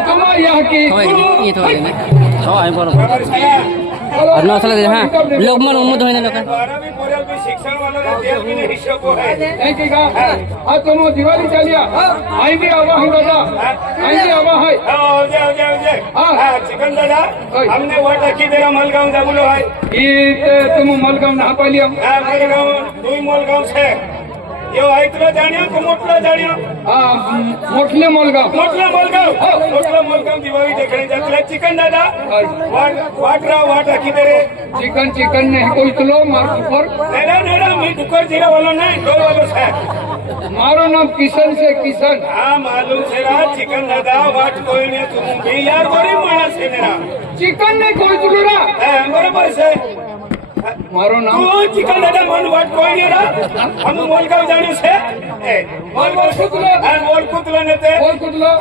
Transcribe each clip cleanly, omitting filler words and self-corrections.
तुम यहाँ की ये तो है ना है बरोबर और नौसला दे हाँ लोग मन उन्मत होने लगा शिक्षण वाला हिस्सों को है तुम दिवाली चलिया आएंगे आवा है दादा आएंगे आवा है चिकन दादा हमने वोट रखी तेरा मलगांव जा बोलो है तुम मलगांव ना पालिया मलगांव दुई मलगांव से यो आयतला जाणियो को मोटला जाणियो मोठले मलगांव मोटला मलगांव दिवाळी देखणे जातले चिकन दादा वाट रखी दे रे चिकन चिकन नहीं कोई तुलो मार ऊपर नेरा मैं दुकर जीरा वाला नहीं डोर वाला है मारो नाम किशन से किशन हाँ मालूम से रा चिकन दादा वाट कोई ने तुम भी यार बड़ी मानस है मेरा चिकन नहीं कोई तुलो रा बराबर से मारो नाम चिकन दादा मन वाट कोई नहीं रा हम मोलगांव जाने से मोल कुतला नेते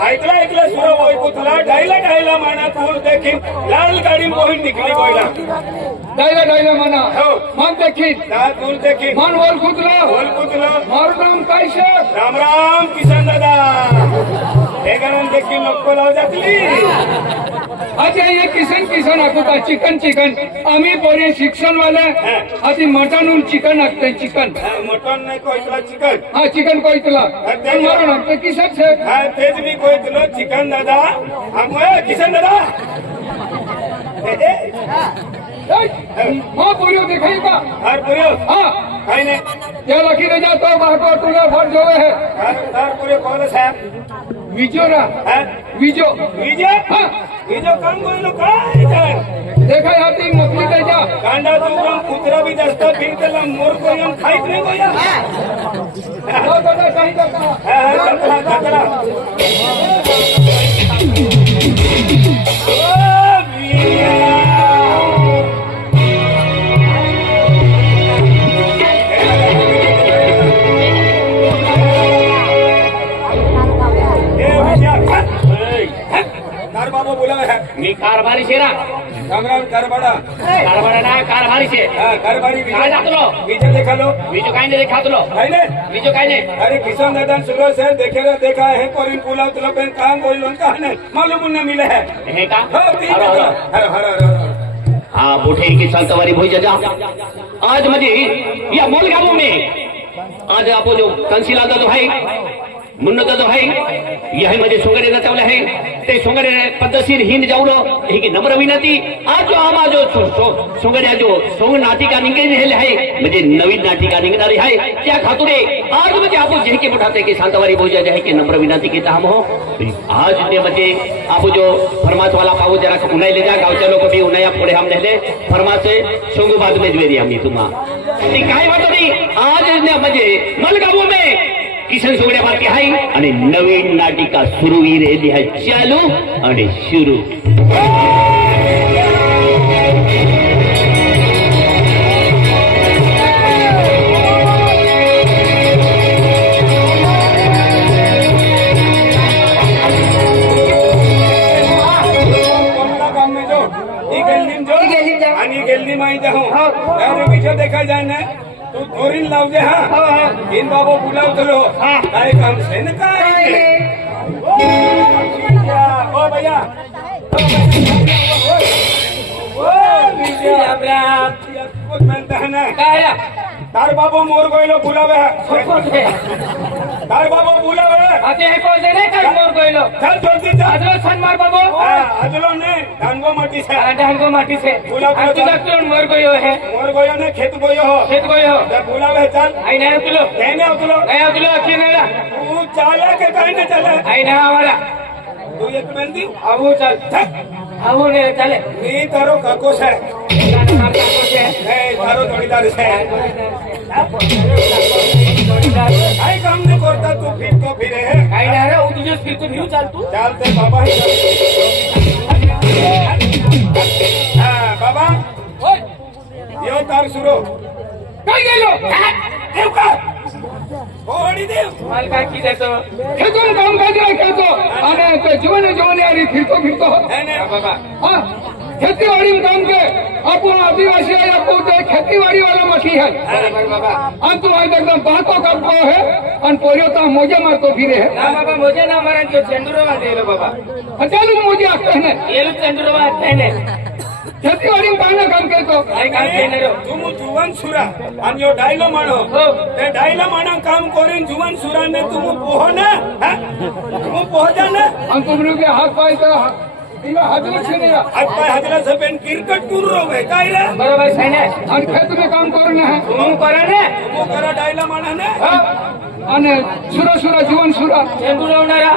ऐकला ऐकला सुरो वोय कुतला ढाईला माना तू देखी लाल गाडी मोहीन निकली गोयला ढाईला माना मन देखी तू देखी मन वोल कुतला मारो नाम काय शे राम राम किशन दादा हे गणन देखी नको लाव जातली अच्छा ये किशन आखोता चिकन आम्ही बरे शिक्षण वाले आधी मटन उन चिकन आखते चिकन मटन नहीं कोई चिकन हाँ चिकन कोई तुला मारो नाम तो किशन से तेज भी कोई तुलो चिकन दादा हम किशन दादा हाँ पूरी दिखाई का हर पूरी हाँ कहीं नहीं क्या लखी रह जाता बाहर तुला फट जो है हर पूरे कौन साहब विजोरा विजो हाँ विजो काम कोई लोग काय देखा याती मछली दे जा कांडा तू हम कुतरा भी दस्ता फिर तेला मोर को हम खाई नहीं गोया वो दादा कहीं का कतरा बाबा बोला है मी कारभारी छे ना राम कारबाड़ा ना कारभारी छे कारबारी काय जातलो बीजे देखा लो बीजो काय नहीं देखा तुलो है ने बीजो काय नहीं अरे किशन दादा सुनो से देखेगा देखा है कोई पुलाव तुला पेन काम कोई लोन का है मालूम न मिले है का हर हाँ बुढ़े की संतवारी भोज जा आज मजे या मोल गांव में आज आपो जो कंसीला दादो है मुन्ना दादो है यह म्हणजे सोंगडे नचवलं आहे ते सोंगडे पद्धतशीर हिंद जाऊन ही की नम्र विनंती आज जो आम्हा जो सोंगड्या जो सोंग नाटिका निघेल आहे म्हणजे नवीन नाटिका निघणारी आहे त्या खातुरे आज म्हणजे आपण जे की मोठाते की शांतवारी भोजा जे आहे की नम्र विनंती की हम हो आज ते म्हणजे आपण जो फरमास वाला पाहू जरा उन्हाई ले जा गावच्या लोक भी उन्हाया पुढे हम नेले फरमास सोंगू बाद में ज्वेरी आम्ही तुम्हा ती काय होत नाही आज म्हणजे मलगाव में किशन सोगड्या बारके हाय आणि नवीन नाटिका सुरू ही आहे चालू आणि सुरू आणि गेल्ली माहिती हो विषय देखा जाए ना तू धोरीन लाव दे हाँ इन बाबू बुलाव चलो काय काम से न काय ओ भैया कुछ मिलता है ना तार बाबू मोर गोइलो बुलावे तार बाबू बुलावे आते है कोई दे नहीं कर मोर कोइलो चल जल्दी चल अजलो सन मार बाबू अजलो ने डांगो माटी से बुलाव तू डॉक्टर मोर कोइयो है मोर गोयो ने खेत गोयो हो बुलावे चल आई नहीं तुलो नहीं तुलो अच्छी नहीं तू चाले के कहीं न चले आई ना हमारा तू एक बंदी अब चल अब ने चले ये तारो काकोस है तारो जोड़ीदार है आई काम नहीं करता तू फिरे है आई ना रे वो तुझे फिर तो चल तू चलते बाबा हाँ बाबा यो तार सुरो काय गेलो देव का ओडी देव माल काय की देतो खेतून काम काय खेळतो आणि ते जीवन यारी फिरतो है ना बाबा हाँ ખેતીવાડી કામ કે આપણો આદિવાસી આપો ખેતીવાડી વાળા માંથી હે બરાબર બાબા આમ તો એકદમ બાતો કરતો હે અને પોર્યો તો મોજે મારતો ફીરે હે ના બાબા મોજે ના મારા જો ચંદુરવા દેલો બાબા ચાલુ મોજે આપતા ને એલું ચંદુરવા થાય ને ખેતીવાડી કામ કામ કરતો આઈ કામ કેને રો તું જુવાન સુરા અને યો ડાયલો માણો તે ડાયલો માણો કામ કરીને જુવાન સુરા ને તું પોહો ને હે તું પોહ જા ને આમ તુમરું કે હાથ પાય તો इला हाजरा छे नहीं आज पाय हाजरा से पेन क्रिकेट टूर रो है काय रे बरोबर है ने और खेत में काम करना है तुम करे ने तुम करा डायला माणा ने અને સુરા સુરા જીવન સુરા ચંદુરવનારા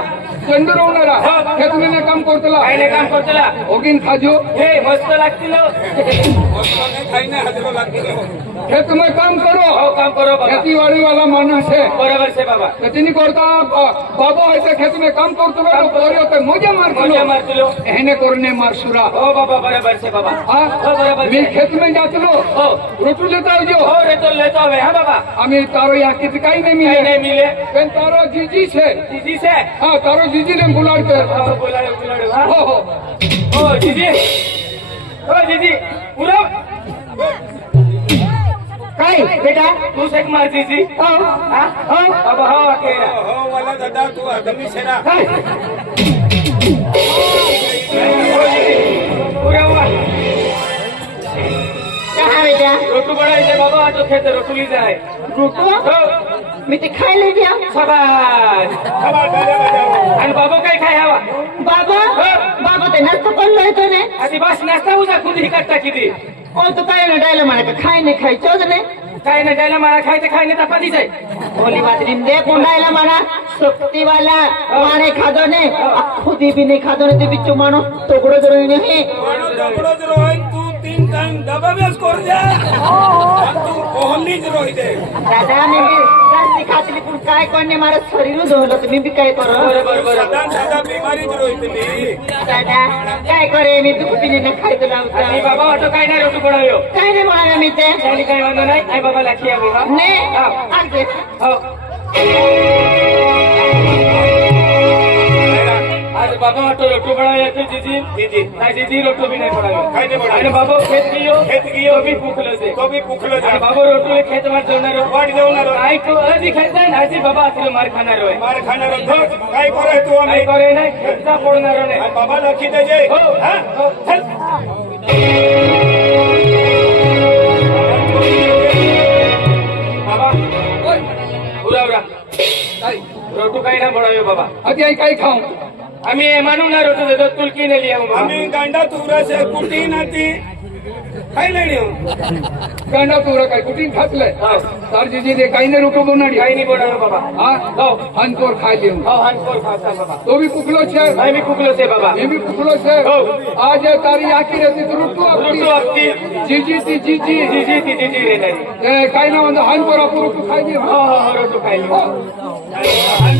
ચંદુરવનારા ખેત में काम करतला કાઈને કામ કરતલા ઓગીન ખાજો એ મસ્ત લાગતીલો મસ્ત ને ખાઈને હાજરો લાગતીલો खेत में काम करो काम करो बाबा ખેતીવાડી વાળા માણસ છે बराबर से बाबा તેની કરતા બાબો હોય ખેત में काम करतो તો પોર્યો તો મોજા મારતીલો એને કરને મારસુરા ओ बाबा बराबर से बाबा હા बराबर मी खेत में जातलो ओ रोटू लेता આવજો ओ रे तो लेतो હવે હા બાબा અમે તારો યા કિત કાઈ નહીં કાઈ મિલે નહીં મિલે બેન તારો જીજી છે जीजी से હા તારો જીજી ને બોલાડતો बोलाड़ो हाँ ઓહો ओ जीजी पूरा કાઈ બેટા तू से मार जीजी હા हाँ अब हो अकेला हो वाला दादा तू आदमी सेरा કાઈ पूरा हुआ कहाँ बेटा रोटू बड़ा है बाबा तो खेत रोटू ली जाए रोटू हो मैं तो खाई ले गया शाबाश खबर डाले बजाओ अन बाबा काय खाय हवा बाबा बाबा ते नाश्ता कर लो तो ने आधी बस नाश्ता उजा खुद ही करता किती और तो काय ना डायला मारे का खाई नहीं खाई चोद ने काय ना डायला मारा खाय ते खाय ने तपा दी जाय बोली बात नहीं दे कौन डायला मारा शक्ति वाला माने खादो ने खुद भी नहीं खादो ने ते बिच्चो मानो टुकड़ो जरूरी नहीं मानो टुकड़ो जरूरी तू 3 टाइम दबा बेस कर जा तू ओहली जरूरी दे दादा मैं भी कर दिखाती लेकिन काय करने मारा शरीर धोलो तो मैं भी काय करो बरोबर सदा सदा बीमारी जरूरी तली दादा काय करे मैं भी कुछ नहीं खाई तो लावता अरे बाबा ऑटो काय ना रोटू बनायो काय नहीं मारा मैं ते चाली काय वांदो नाही आई बाबा लाखिया बाबा ने हाँ। आगे हो आज बाबा ऑटो रोटू बनाया थे जीजी जीजी नाही जीजी रोटू भी नहीं बनायो काय नहीं बनायो अरे बाबा खेत गियो भी भूखलो से तो भी भूखलो जा बाबा रोटू ले खेत मार जावनारो वाट जावनारो आई तो अजी खायता नाजी बाबा आतले मार खानारो आहे मार खानारो तो काय करे तू आम्ही काय करे नाही खेतचा पोडनारो नाही बाबा लखी देजे हो हां चल बाबा ओय उरा કાઈ रोटू काय ना बनायो बाबा આજે કાઈ ખાઉં आम्ही मानू ना रोटू देतो तुलकी ने लिया आम्ही गांडा तुरा से कुटी नाती खाई लेणी ગાંડા તુરા કાઈ કુટીન ખાતલે हाँ તાર જીજી દે કાઈ ને રોટો બનાડી काही नाही बोलावं बाबा હા हो હંતોર ખાઈ લેવું हो हानकोर खाता बाबा તો બી કુકલો છે नाही मी कुकलो से बाबा એ બી કુકલો છે हो आज તારી આખી રહેતી તો રોટો रोटू आपकी જીજી તી જીજી जीजी ती जीजी रे नाही એ કાઈ ના વંદ હંતોર આપો રોટો ખાઈ દે हो हो हो रोटू खाई लियो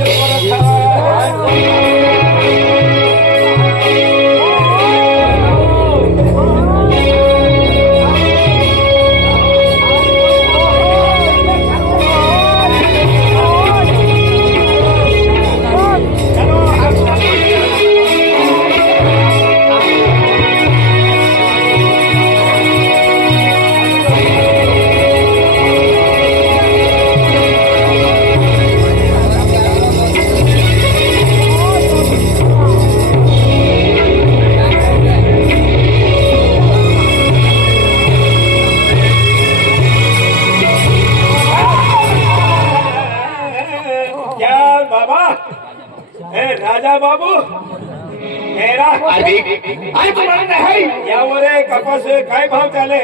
क्या बाबा ए राजा बाबू मेरा अरे अरे तुम्हाला नाही यावर कपास काय भाव चाले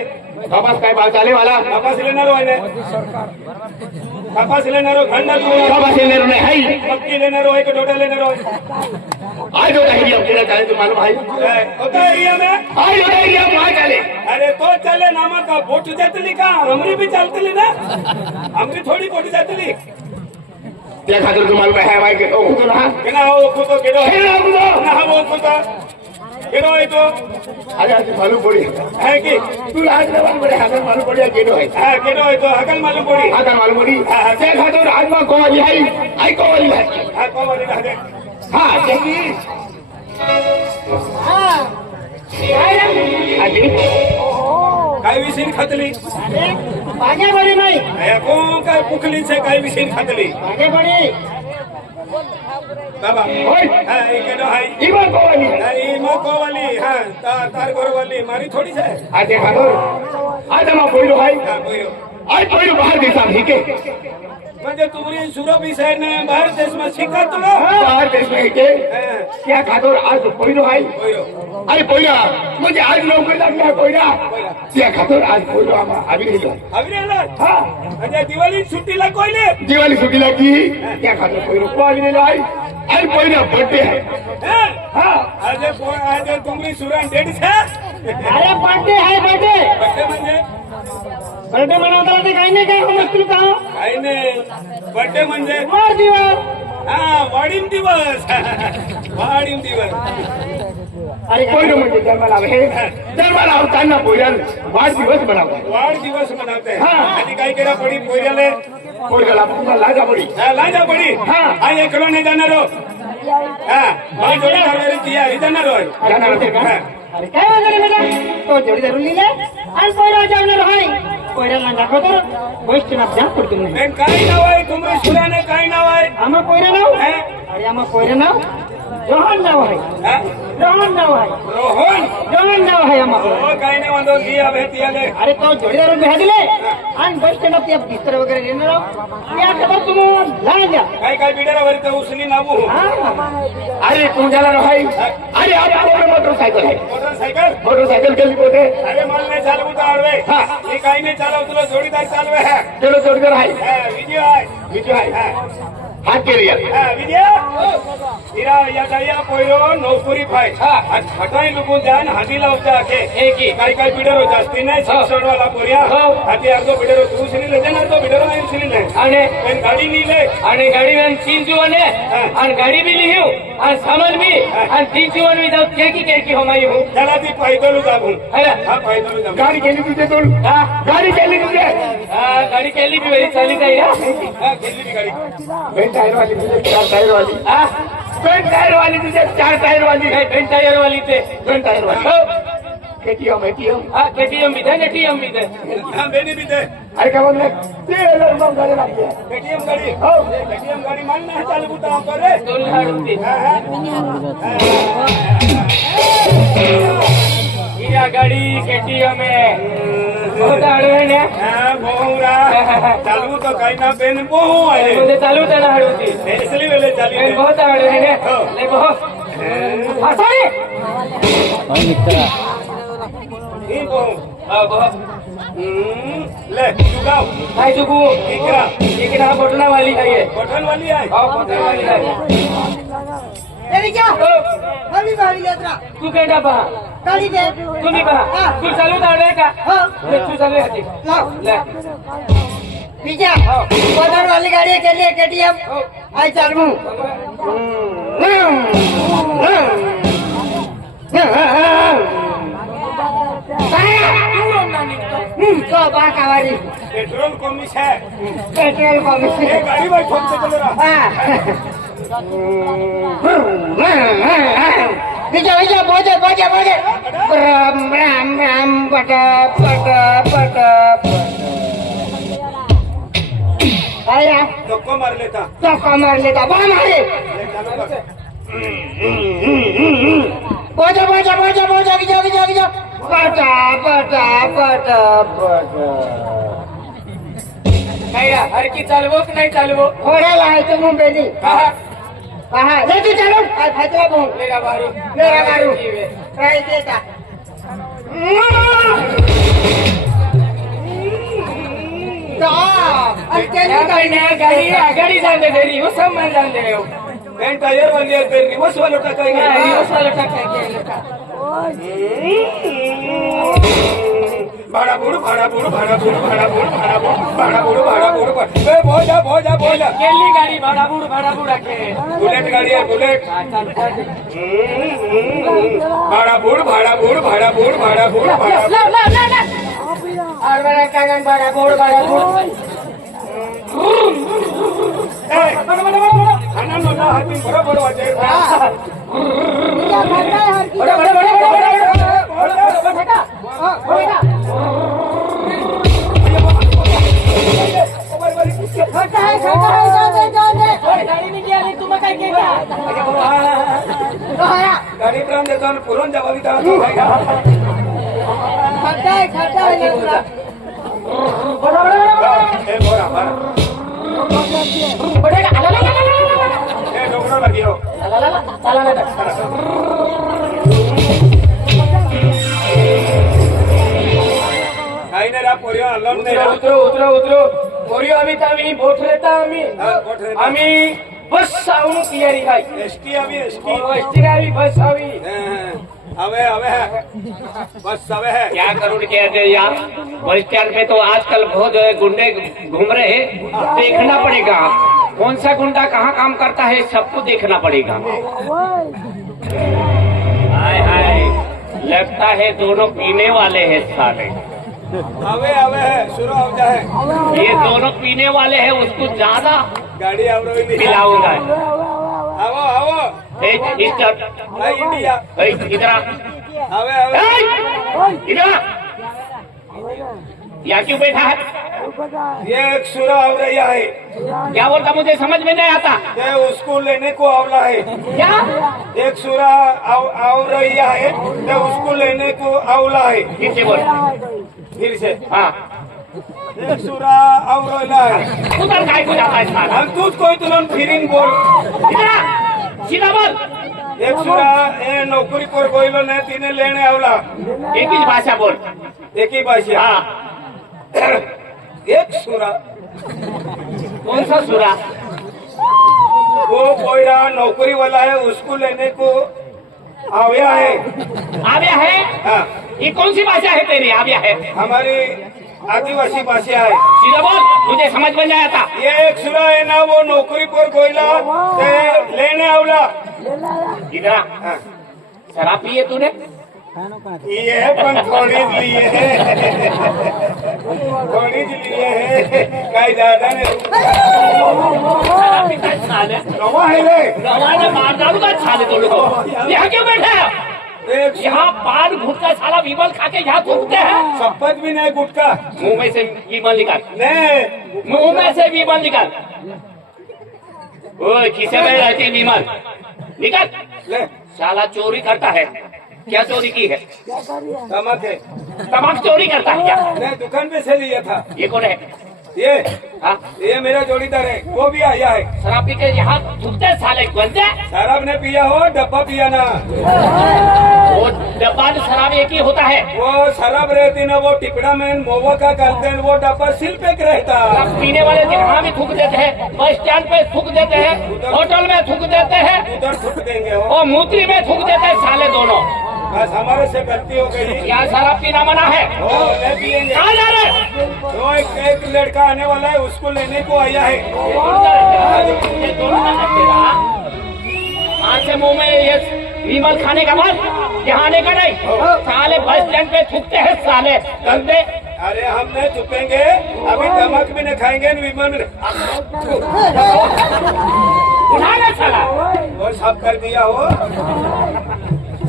कपास काय भाव चाले वाला कपास लेणार आहे कपास लेणार खंड कपास लेणार नाही हाय मक्की लेणार आहे की डोडा लेणार आहे आज जो एरिया केला चाले तो मालूम है होता एरिया में आज जो एरिया वहां चाले अरे तो चले नामा का बोट जातली का हमरी भी चालतली ना हमरी थोडी बोट जातली त्या खातर तुम्हाला है भाई के ओ खुद ना केना हो खुतो केडो हे ना खुद ना हो खुतो केडो है तो अरे आज मालूम पड़ी है की तू आज ना मालूम पड़ी हाथ मालूम पड़ी केनो है हां केडो है तो हकल मालूम पड़ी हाथ मालूम पड़ी त्या खातर आज मा कोवाली है आई कोवाली है हां कोवाली राहते हां जल्दी हां खाती काय विशीन खातली आगे बड़ी नहीं ऐको काय पुखली से काय विशीन खातली आगे बड़ी बाबा होय. हा इकडे हाय इमा कोवाली नाही मकोवाली हा तार गोरवाली मारी थोडी છે આજે ખાધો आज आम्हा पहिलो हाय હા બોલ્યો आज पहिलो बाहेर देशात हिके म्हणजे तुमरी सुरभी છે ને બહાર દેશમાં શીખાતું बाहेर देश में हिके त्या खाधो आज पहिलो हाय બોલ્યો अरे पहिला म्हणजे आज लवकर लागला पहिला त्या खाधो आज पहिलो आम्हा આવી गेलो આવી રહેલા हा म्हणजे दिवाळी सुट्टीला कोयले दिवाळी सुट्टीला की त्या खाधो पहिलो को આવી गेलो हाय आज पहिला बर्थडे आहे હે हा આજે तुमरी सुरण डेड છે अरे बर्थडे है बर्थडे बड्डे म्हणजे बर्थडे मनवता ते काही नाही काय समजतील का काही नाही बड्डे म्हणजे वाढदिवस हा वाढीम दिवस वाढीम दिवस अरे पहिलं म्हणजे जन्माला हे जन्माला होताना पहिला वाढदिवस बनवतात वाढदिवस मनावते हा. आणि काय केला पडी पोऱ्याले पोरगाला पुन्हा लाजा पडी लाजा पडी हा. आणि एकलो नाही जाणारो हा मला जोडी धारवारी तयारी जाणारो जाणार होते का? अरे काय वगैरे बेटा तो जोडी धरून लिहिले आणि पहिला जाणार आहे पहिल्याला दाखवतो गोष्टी ना जाम पडतो नाही बेन काय नाव आहे तुमरे सुराने काय नाव आहे आम्हा पहिलं नाव हा? अरे आम्हा पहिलं नाव रोहन नाव आहे हा? रोहन नाव आहे रोहन रोहन नाव आहे आम्हा हो काय नाही वांधो दिया भेटियाले अरे तो जोडीदार उभे दिले आणि बस स्टँडवर त्या बिस्तर वगैरे नेणार आहोत या खबर तुम्हाला लहान द्या काय काय बिडारावर तर उसली नाबू अरे तुझ्याला राहाय अरे आपल्याकडे मोटरसायकल आहे मोटरसायकल मोटरसायकल केली होते अरे मला नाही चालवू तर आडवे हा. मी काही नाही चालव तुला जोडीदार चालवे हा चलो जोडकर आहे विजय आहे विजय आहे हा. हात केली विजय हिरा या जाया पोयो नोकरी पाय हटाई लुकून द्या आणि हाती लावता की काही काही बिडरो जास्ती नाही शिक्षणवाला पोऱ्या हाती अर्धो बिडरो तू उचली ले अर्धो बिडरो नाही उचली ले आणि पण गाडी नेले आणि गाडी में 3 जीवन है और गाड़ी भी ली हूँ और सामान भी और 3 जीवन में जाऊँ क्या की हमारी हूँ त्याला ती पैदल जाबू है ना? हा पैदल जाबू गाडी केली तुझे तोड हाँ, गाडी केली तुझे गाड़ी केली भी वही चाली जाए हा गेली ती गाडी पेन टायर वाली तुझे 4 टायर वाली पेन टायर वाली तुझे 4 टायर वाली टायर वाली थे पेन टायर वाली केटीएम केटीएम भी थे एटीएम भी थे हा बेनी बी दे अरे काय बोलले 3000 रुपये गाडी लागली पेटीएम गाडी हो पेटीएम गाडी मान नाही चालू तर करे 2 लाख रुपये हीरा गाड़ी केटीएम है बहुत आड़े है ना हा बोरा चालू तो काही ना बेन बोहू आहे मुझे चालू था ना हड़ूती इसली वेले चाली बहुत आड़े है ना ले बहुत हाँ सॉरी ही बोहू बहुत ले चुकाओ भाई चुकू इकरा इकरा बटना वाली है ये बटन वाली आहे बटना वाली है अरे क्या अभी गाड़ी यात्रा तू क्या डबा गाड़ी दे तुम्ही कहा तू चालू दाडे का तू चालू हाती लाओ ले पीछा पदर वाली गाड़ी के लिए केटीएम आई चालू तो बाकावारी पेट्रोल कमी है पेट्रोल पंप ये गाड़ी में ठोक से चलो विजय विजय बोझे बोझे बोझे राम राम राम पटा पटा पटा आया धक्को मार लेता तो कमर लेता बा मारे चालू कर बोझे बोझे बोझे बोझे विजय विजय विजय पटा पटा पटा पटा काय अरे की चालवो की नाही चालवो घोड़ा लाए तो मुंबई कहा कहा ले तू चलो आज फजरा बोल मेरा बारू मेरा मारू राय देता गाड़ी गाड़ी जान दे रही वो सब मान जान दे रहे हो पेन टायर वाली है फिर रिवर्स वाला टकाएंगे रिवर्स वाला टक्का भाड़ा बुड़ भाड़ा बुड़ भाड़ा बुड़ भाड़ा बुड़ भाड़ा बुड़ भाड़ा बुड़ भाड़ा बुड़ ए भोजा भोजा भोजा केली गाड़ी भाड़ा बुड़ा के बुलेट गाड़ी है बुलेट भाड़ा बुड़ भाड़ा बुड़ भाड़ा बुड़ भाड़ा बुड़ भाड़ा और बड़ा कागन भाड़ा बुड़ खाना मना हाथी बरोबर वाजे देतो आणि पुरून जबाबी तो भाई हे बोरा बरं हे डोकरा लगी हो काही नाही रा पोरी आलं नाही रा उतरो उतरो उतरो पोरियो आम्ही बोट रेता आम्ही बस आवून तयारी आहे एसटी अभी एसटी एसटी आवी बस आवी हवे हवे है बस हवे है क्या करूँ कहते यार बस स्टैंड पे तो आजकल बहुत गुंडे घूम रहे हैं देखना पड़ेगा कौन सा गुंडा कहाँ काम करता है सबको देखना पड़ेगा हाय हाय लगता है दोनों पीने वाले हैं साले हवे हवे है शुरू हो जाए ये दोनों पीने वाले हैं उसको ज्यादा गाड़ी आवरो नहीं पिलाऊंगा आवो आवो भाई इंडिया इधर आ। हवे हवे इधर आ। यहाँ क्यों बैठा है ये एक सुरा आवरैया है क्या बोलता मुझे समझ में नहीं आता ये उसको लेने को आवला है क्या एक सुरा आवरैया है ये उसको लेने को आवला है फिर से बोल फिर से हाँ एक सुरा आवरैया है उधर काय को जाता है साला हम तुझ कोई तुलन फिरिंग बोल इधर आ। सीधा बोल एक सुरा ए नौकरी पर गोइलो ने तीने लेने आवला एक ही भाषा बोल एक ही भाषा हाँ एक सुरा कौन सा सुरा वो कोयरा नौकरी वाला है उसको लेने को आया है आव्या है हाँ, ये कौन सी भाषा है तेरी आव्या है हमारी आदिवासी भाषा है सीधा बोल मुझे समझ में नहीं आता ये एक सुरा है ना वो नौकरी पर गोइला ते लेने आवला इधर आ। हाँ, शराब पिए तूने ये है पण थोड़ी लिए है थोड़ी लिए है कई दादा ने शराब पीता है साले रवा है रे गवाने मार डालूंगा साले तो लोगों यहाँ क्यों बैठे हैं एक यहाँ पान घुटका साला विमल खा के यहाँ थूकते हैं शपथ भी नहीं गुटका मुंह में से विमल निकाल नहीं मुंह में से विमल निकाल ओए खीसे में रहती विमल निकाल ले साला चोरी करता है क्या चोरी की है तमक है तमाक चोरी करता है क्या मैं दुकान पे से लिया था ये कौन है ये हाँ ये मेरा जोड़ीदार है वो भी आया है शराब पी के यहाँ थूकते हैं साले गंजे शराब ने पिया हो डब्बा पिया ना वो डब्बा और शराब एक ही होता है वो शराब रहती ना वो टिपड़ा में मोवा का करते हैं वो डब्बा सिल पे रहता शराब पीने वाले जहाँ भी थूक देते हैं बस स्टैंड पे थूक देते हैं होटल में थूक देते हैं उधर छुट देंगे वो और मूत्री में थूक देते हैं साले दोनों बस हमारे से गलती हो गई यहाँ शराब पीना मना है वो नहीं पिएंगे कहाँ जा रहे तो एक लड़का आने वाला है उसको लेने को आया है ये दोनों का है तेरा। आज से मुंह में ये विमल खाने का बाद यहाँ आने का नहीं साले बस स्टैंड पे थूकते हैं साले गंदे अरे हम नहीं चुपेंगे अभी नमक भी नहीं खाएंगे विमल में उठाना साला वो सब कर दिया हो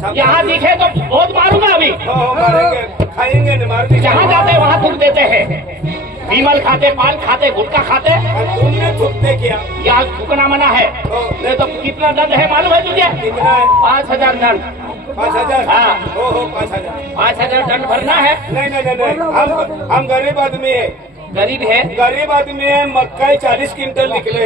सब यहाँ दिखे तो बहुत मारूंगा अभी मारेंगे खाएंगे नहीं मार देंगे जहाँ जाते हैं वहाँ थूक देते हैं विमल खाते पान खाते गुटखा खाते तुमने थुकते क्या यहाँ थूकना मना है नहीं तो कितना दंड है मालूम है तुझे कितना है 5,000 दंड 5,000 हाँ। हो 5,000 5,000 दंड भरना है नहीं नहीं नहीं हम गरीब आदमी है गरीब है गरीब आदमी है मक्का 40 क्विंटल निकले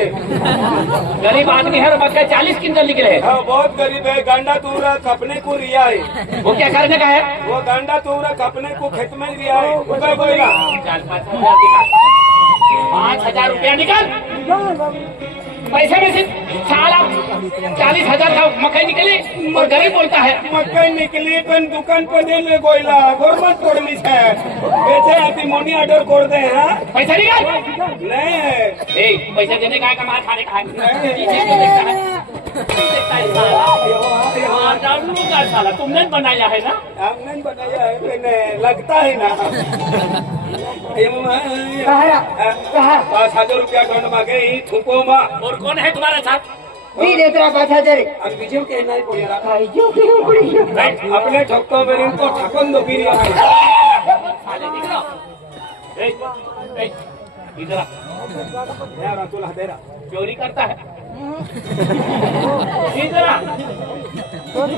गरीब आदमी है और मक्का 40 क्विंटल निकले हैं। हाँ बहुत गरीब है गांडा तूरा कपने को रिया है वो क्या करने का है वो गांडा तूरा कपने को खेत में रिया है वो क्या बोलेगा 5,000 रुपया निकाल पैसे में से साला 40,000 का मकई निकली और गरीब बोलता है मक्का निकली पण दुकान पर दे ले गोइला गवर्नमेंट तोड़नी है बेचे आती मोनी ऑर्डर कर दे हाँ पैसा निकाल नहीं है पैसे देने का है का मार खाने का है नहीं। पीछे क्यों देखता है देखता है साला मार डालूंगा साला तुमने बनाया है ना हमने बनाया है मैंने लगता है ना 5,000 रुपया दंड मांगे ही थूको माँ और कौन है तुम्हारे साथ अब बीजेपी के नहीं पड़ेगा अपने ठक्को मेरे को ठकन दो फिर साले निकलो इधर आ, तुला दे रहा चोरी करता है इधर आ। तुम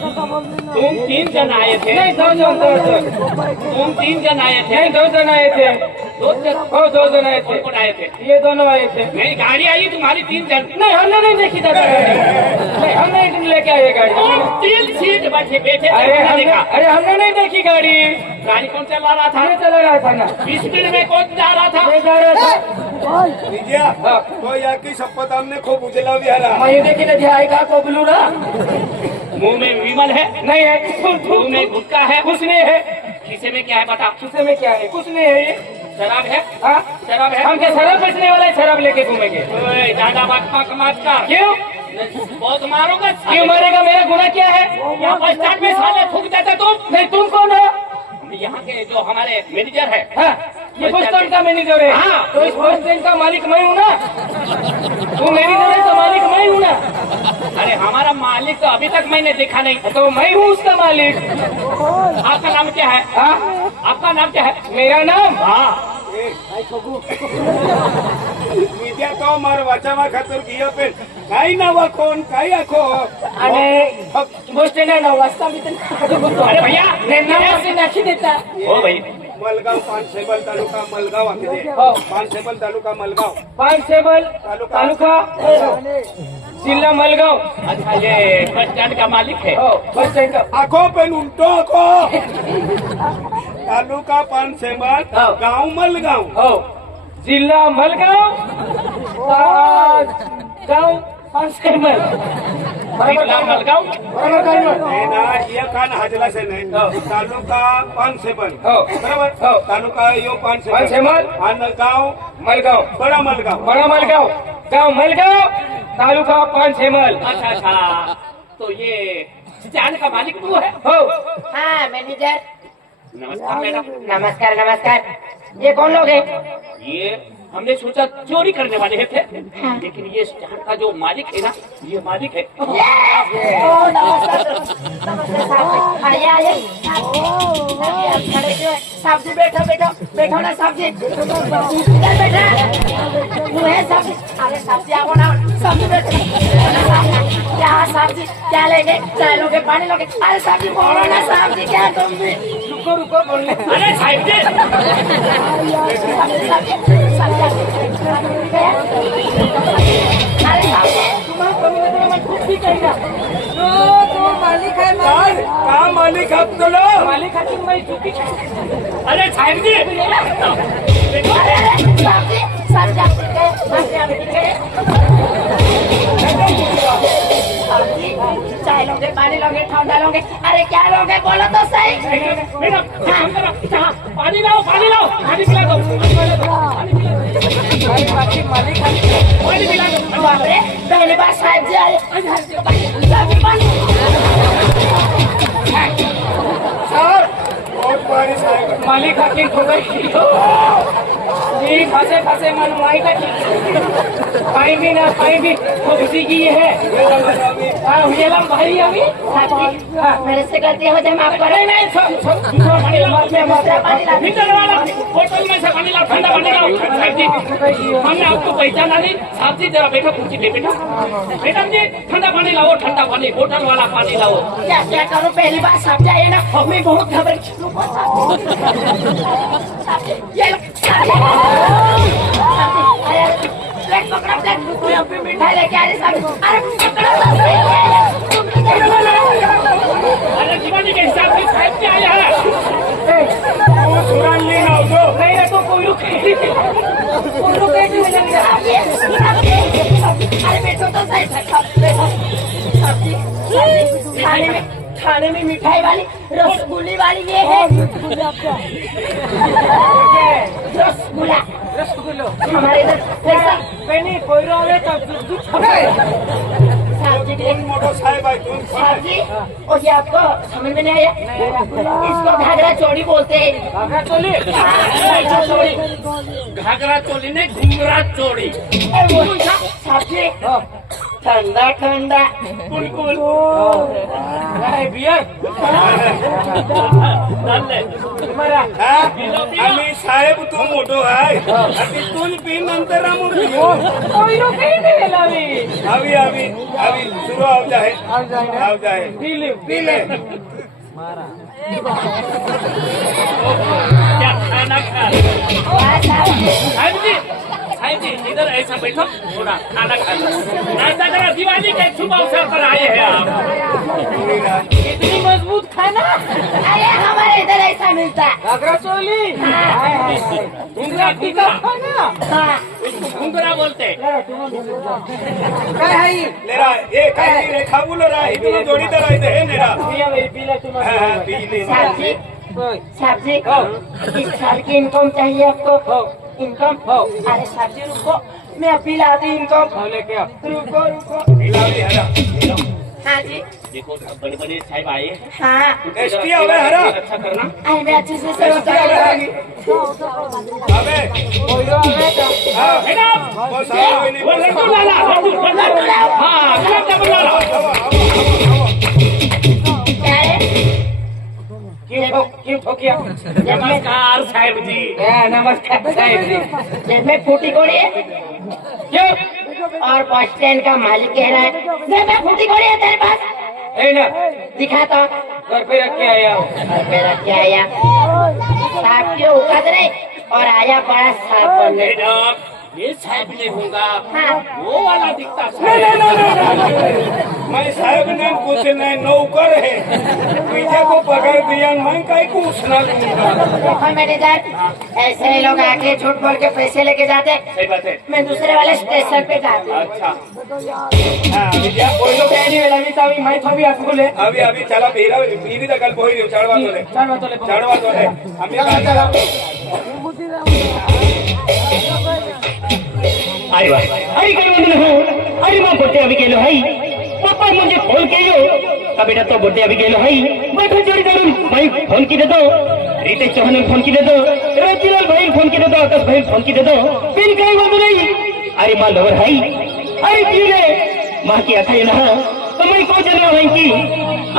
3 जन आए थे। नहीं 2 जन तुम 3 जन आए थे। नहीं 2 जन आए थे। 2 जन। हो 2 जन आए थे। कौन आए थे? ये दोनों आए थे। मेरी गाड़ी आई तुम्हारी 3 जन। नहीं हमने नहीं देखी दादा गाड़ी। नहीं हमने नहीं लेके आए गाड़ी। तुम 3 सीट बैठे थे, अरे हमने देखा। हमने नहीं देखी गाड़ी। गाड़ी कौन चला रहा था? ये चला रहा था ना। स्पीड में कौन जा रहा था? ये जा रहा था। विजया तो या की शपथ हमने खूप उजला विहारा मैं ये देखी ना आई का को बोलू ना। मुंह में विमल है? नहीं है। मुंह में गुटखा है? कुछ नहीं है। खीसे में क्या है बता? खीसे में क्या है? कुछ नहीं है ये। शराब है? हाँ शराब है? हम क्या शराब बेचने वाले हैं? शराब लेके घूमेंगे? ओए, ज्यादा बात मत कर। क्यों? बहुत मारोगा। क्यों मारेगा? मेरा गुनाह क्या है? यहाँ बस स्टैंड में साले थूक देते तुम। नहीं तुम कौन हो? यहाँ के जो हमारे मैनेजर है। हाँ, ये बस स्टैंड का मैनेजर है। हाँ। तो इस बस स्टैंड का मालिक मैं हूँ ना। तू मैनेजर है तो मालिक मैं हूँ ना। अरे हमारा मालिक तो अभी तक मैंने देखा नहीं। तो मैं हूँ उसका मालिक। आपका नाम क्या है? हाँ आपका नाम क्या है? मेरा नाम? हाँ विद्या तो मार वाचावा खातर गिया पे काही नावा कोण काही आखो आणि बस स्टैंड आहे ना वाजता मी अरे भैया नावाचे नाखी देता. हो भाई मलगाव पानसेबल तालुका मलगाव आखिरे हो. पानसेबल तालुका मलगाव पानसेबल तालुका जिल्हा मलगाव. अच्छा ये बस स्टैंड का मालिक है? हो बस स्टैंड का. आखो पेन उलटो आखो तालुका पानसेबल हो. गाव मलगाव हो जिल्हा मलगाव गाव पानसेबल. जिल्हा मलगाव. बरोबर काय मग? हे ना या कान हाजला से नाही हो. तालुका पानसेबल हो. बरोबर हो. तालुका यो पानसेबल पानसेबल. आणि गाव मलगाव. बडा मलगाव बड़ा मलगाव. गाव मलगाव तालुका पानसेबल. अच्छा अच्छा तो ये स्टैंड का मालिक तू है? हो हाँ मैनेजर. नमस्कार मैडम. नमस्कार नमस्कार. ये कौन लोग हैं? ये हमने सोचा चोरी करने वाले थे लेकिन ये स्टैंड का जो मालिक है ना ये मालिक है. ओ नमस्कार आइए आइए. आप खड़े क्यों हैं? साहब जी बैठो बैठो बैठो ना साहब जी. इधर बैठा वो है साहब जी. अरे साहब जी आओ ना साहब जी बैठो. क्या साहब जी क्या लेंगे? चाय लोगे पानी लोगे? अरे साहब जी बोलो ना साहब जी क्या तुम भी. रुको रुको बोलने. अरे साहब जी अरे साहब जी तुम्हाला कमी वेळेला मग खूप ठीक आहे का? तो मालिक आहे काय का मालिक आपलं मालिकाची माहिती चुकी. अरे साहब जी चाय लोगे पानी लोगे ठंडा लोगे? अरे क्या लोगे बोलो तो सही. मैडम पानी लाओ पानी लाओ. पानी पिला दो. पानी पिला दो. बापरे पहली बार साहब जी आए. बहुत बारिश आहे मालिक हाकी ठोकाई. जी खासे खासे मन माई का पाई भी ना पाई भी वो खुशी की ये है. हाँ ये लम भाई अभी. हाँ मेरे से गलती हो जाए माफ करो. नहीं नहीं सब पानी लाओ. पानी ला. भीतर वाला बोतल में से पानी लाओ. ठंडा पानी लाओ. साहब जी हमने आपको पहचाना नहीं. साहब जी जरा बैठो कुर्सी पे बैठो. मैडम जी ठंडा पानी लाओ. ठंडा पानी बोतल वाला पानी लाओ. क्या क्या करूं? पहली बार साहब जी आए ना मैं बहुत घबराई. ये लो. प्लेट पकड़ो प्लेट. कोई अभी मिठाई लेके आ रही साहब. अरे पकड़ो तो सही. अरे जीवानी के हिसाब से साहब जी आया है. सुरांली नावतो नहीं ना तो कोई रुक नहीं मिलेंगे. अरे बैठो तो सही. खाने में मिठाई वाली रसगुल्ली वाली ये है. रसगुल्ला रसगुल्लो हमारे इधर पैसा नहीं कोई रोले तो दूध साहब जी के मोठो साहेब आहे तुम्ही साहब जी. और ये आपको समझ में नहीं आया? इसको घाघरा चोड़ी बोलते हैं. चोली. घाघरा चोड़ी. घाघरा चोली ने घुंगरा चोरी. साहब जी ठंडा ठंडा कुल बियर आम्ही साहेब तू मोठो आहे तिथून पी नंतर आम्ही अभी अभी अभी सुरू आव जाए पी ले क्या खाना खा साहब जी इधर ऐसा बैठो थोड़ा खाना खा लो ऐसा करा दिवाली के शुभ अवसर पर आए हैं आप इतनी मजबूत खाना अरे हमारे इधर ऐसा मिलता है घुंगरा टीका खाना हाँ घुंगरा बोलते लेरा ए काही रे खाबुलो रा इथून जोडीदार आहे हे लेरा सब्जी सब्जी इस साल की इनकम चाहिए आपको इनकम अरे सब्जी रुको मैं अभी लाती इनकम रुको हाँ जी देखो बड़े बड़े साहब आए हाँ टेस्टी हवे हरा अच्छा करना आई मैं अच्छे से सर्व करूंगी हवे मैडम बस आओ नहीं वो लड्डू लाला हाँ गुलाब जामुन लाला क्या है क्यों ठोकिया नमस्कार साहब जी नमस्कार साहेब जी जब मैं फूटी कोड़ी है क्यों और बस स्टैंड का मालिक कह रहा है जब मैं फूटी कोड़ी है तेरे पास है ना दिखाता घर पे रख के आया और मेरा क्या आया साहब क्यों उकद रहे और आया बड़ा साहब बनने मैडम ये साहब नहीं होगा हाँ वो वाला दिखता मैं साहेब ने कुछ नहीं नौकर है पीछे को पकड़ दिया मैं कहीं को उछना लूंगा देखो मैनेजर ऐसे ही लोग आके झूठ बोल के पैसे लेके जाते सही बात है मैं दूसरे वाले स्टेशन पे जाती हूँ अच्छा हाँ विद्या कोई लोग कहने वाला भी था मैं तो भी आपको ले अभी अभी चला भीरा बीवी तो कल बोई रही चढ़वा तो ले चढ़वा तो ले हमें कहा चला अरे वाह अरे काही म्हणून हो अरे मग बोटे अभी गेलो हाई पप्पा म्हणजे फोन केलो का बेटा तो बोटे अभी गेलो हाई बैठो जोड़ी जाऊन भाई फोन की दे दो रितेश चौहान फोन की दे दो रतिलाल भाई फोन की दे दो आकाश भाई फोन की दे दो फिर काही बोलू नहीं अरे मां लवर हाई अरे की रे मां की अथाई ना तो मैं को जन्म हाई की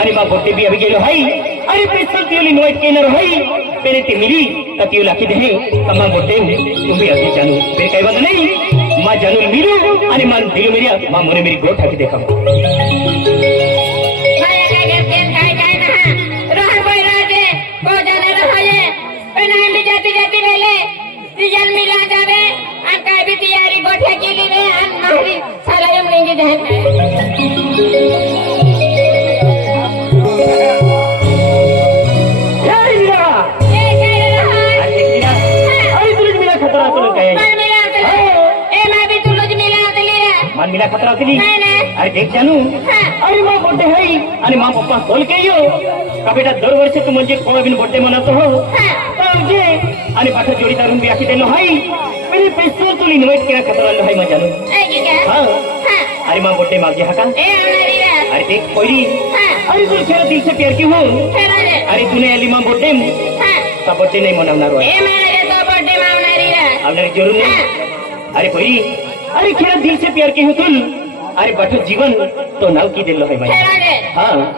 अरे मां बोटे भी अभी गेलो हाई अरे पेशल तियोली नोट केनर हाई पेरे ते मिली ततियो लाकी दे तमा बोटे तुम्ही अभी जानू बे काही बोलू नहीं माँ जानू मिलू आणि मान दिलू मेरी माँ मोने मेरी गोठ हाकी देखा तैयारी गोठ्या केली रे आणि मारी साला येऊन लेंगे मान मिला खतरा होती अरे देख जानू अरे माँ बोलते है आणि माँ पप्पा बोल के यो का बेटा दरवर्षी तू म्हणजे कोण बोलते म्हणत हो जे आणि पाठ जोडी धरून बी आखी देलो हाय मेरे पैसे तुला इन्व्हाइट केला खतरा आलो हाय मग जानू हाँ अरे माँ बोलते मागजे हा का अरे देख पहिली अरे तू खेळ दिल से प्यार की हो अरे तूने आली माँ बोलते का बोलते नाही मनवणार आवणार जरूर नाही अरे पहिली अरे खेळ दिल से प्यार की हो तुल अरे बाठो जीवन तो नाव की दिलो है भाई हाँ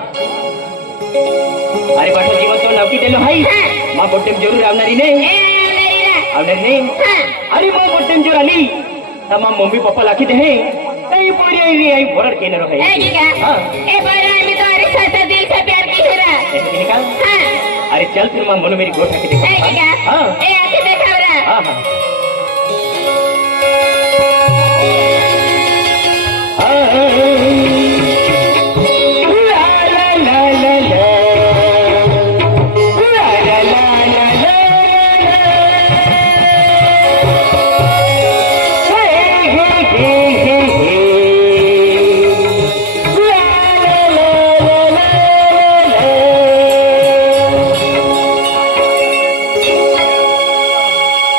अरे बाठो जीवन तो नाव की दिलो है माँ बोलते जरूर आवणारी नहीं अरे माँ बोलते जरूर आली तमाम मम्मी पप्पा लाखी दे काही पोरी आई आई भरड केनर है हाँ अरे चल फिर माँ बोलो मेरी गोठ आके देखा हाँ हाँ हाँ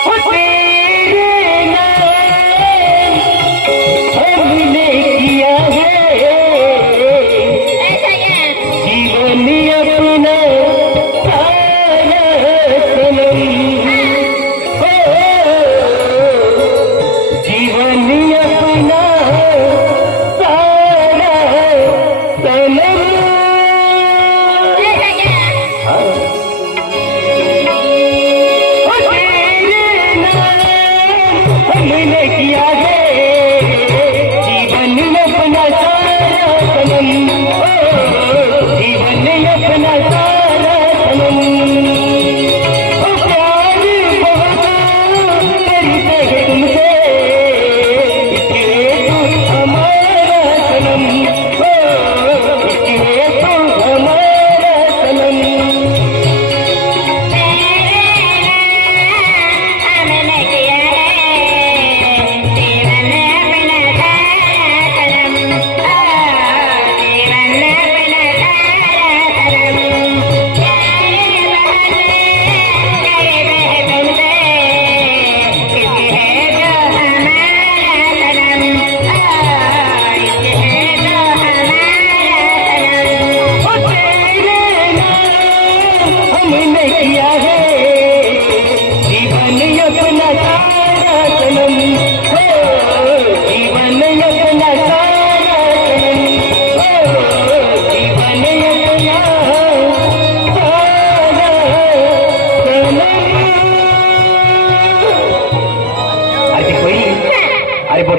What?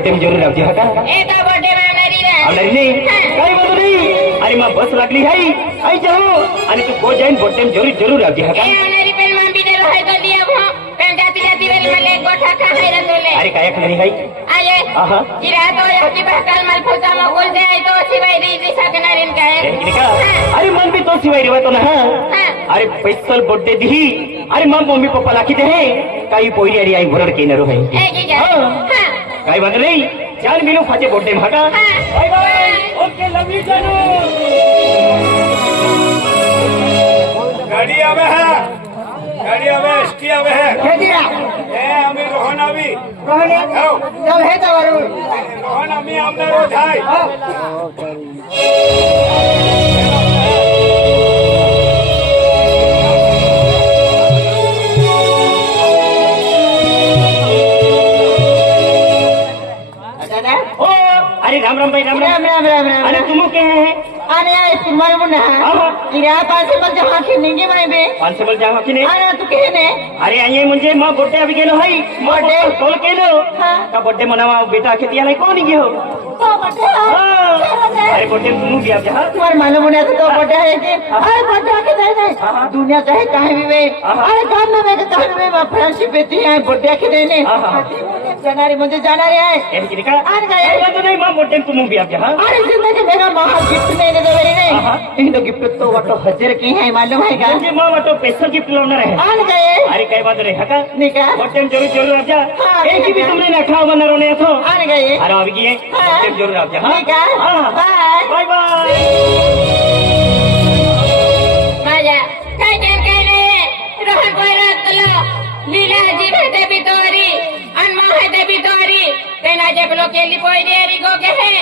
बड्डे में जरूर आवते का एका बर्थडे में मेरी रे आवणार नाही काही बोलू नाही अरे मग बस लागली आहे आई जाओ आणि तू को जाईन बड्डे में जरूर जरूर आवते का ए मेरी पेन में भी दे रहा तो दिया वो पेन जाती जाती वेल में ले गोठा खा है रे तोले अरे काय खाली आहे आये आहा इरा तो याची बहकाल माल फुसा मगुल दे आई तो शिवाय री सकनारिन का है अरे मन भी तो शिवाय रेवतो ना अरे पैसल बड्डे दी अरे मग मम्मी पप्पा लाखी दे काही पोई अरे आई बरोबर केनरो है ए की जा हां काही बात नाही चार मिनू फाचे बड्डे भागा bye bye okay love you जानू गाड़ी आवे है गाड़ी आवे एसटी आवे है ए आम्ही रोहन आवी जब है तवारू रोहन आम्ही आमदार रोज आहे ओ अरे राम राम भाई राम राम अरे तुम क्या है अरे यार तुम्हारे मुन्ना इरा पासे बल जहाँ की निंगे में बे पांच बल जावा की ने अरे तू कहे ने अरे आइए मुझे मां बर्थडे अभी गेलो हाई बर्थडे कॉल केलो का बर्थडे मनावा बेटा खेती आले कौन गयो तो बटे अरे बर्थडे तुम भी आप जहां तुम्हारे मालूम होने तो बटे है कि अरे बटे के दे दे दुनिया चाहे कहीं भी वे अरे काम में मैं कहीं भी मैं फ्रेंडशिप बेती है बटे के देने जानारी मुझे जाना रे है एम की निका अरे गए तो नहीं मां बर्थडे तुम भी आप जहां अरे जिंदगी मेरा महा गिफ्ट नहीं दे मेरी नहीं इन तो गिफ्ट तो वटो हजार की है मालूम है का मुझे मां वटो स्पेशल गिफ्ट लाना है आन गए अरे कई बात रे हका निका बर्थडे जरूर जरूर आ जा एक भी तुमने ना खाओ बना रोने तो आन गए अरे अभी की बर्थडे जरूर आ जा निका बाय बाय बाय माजा काय कहने रोहन कोई रात लो लीला जी रहते बितोरी अनमो है बितोरी तेना जब लो केली पोई दे री गो के है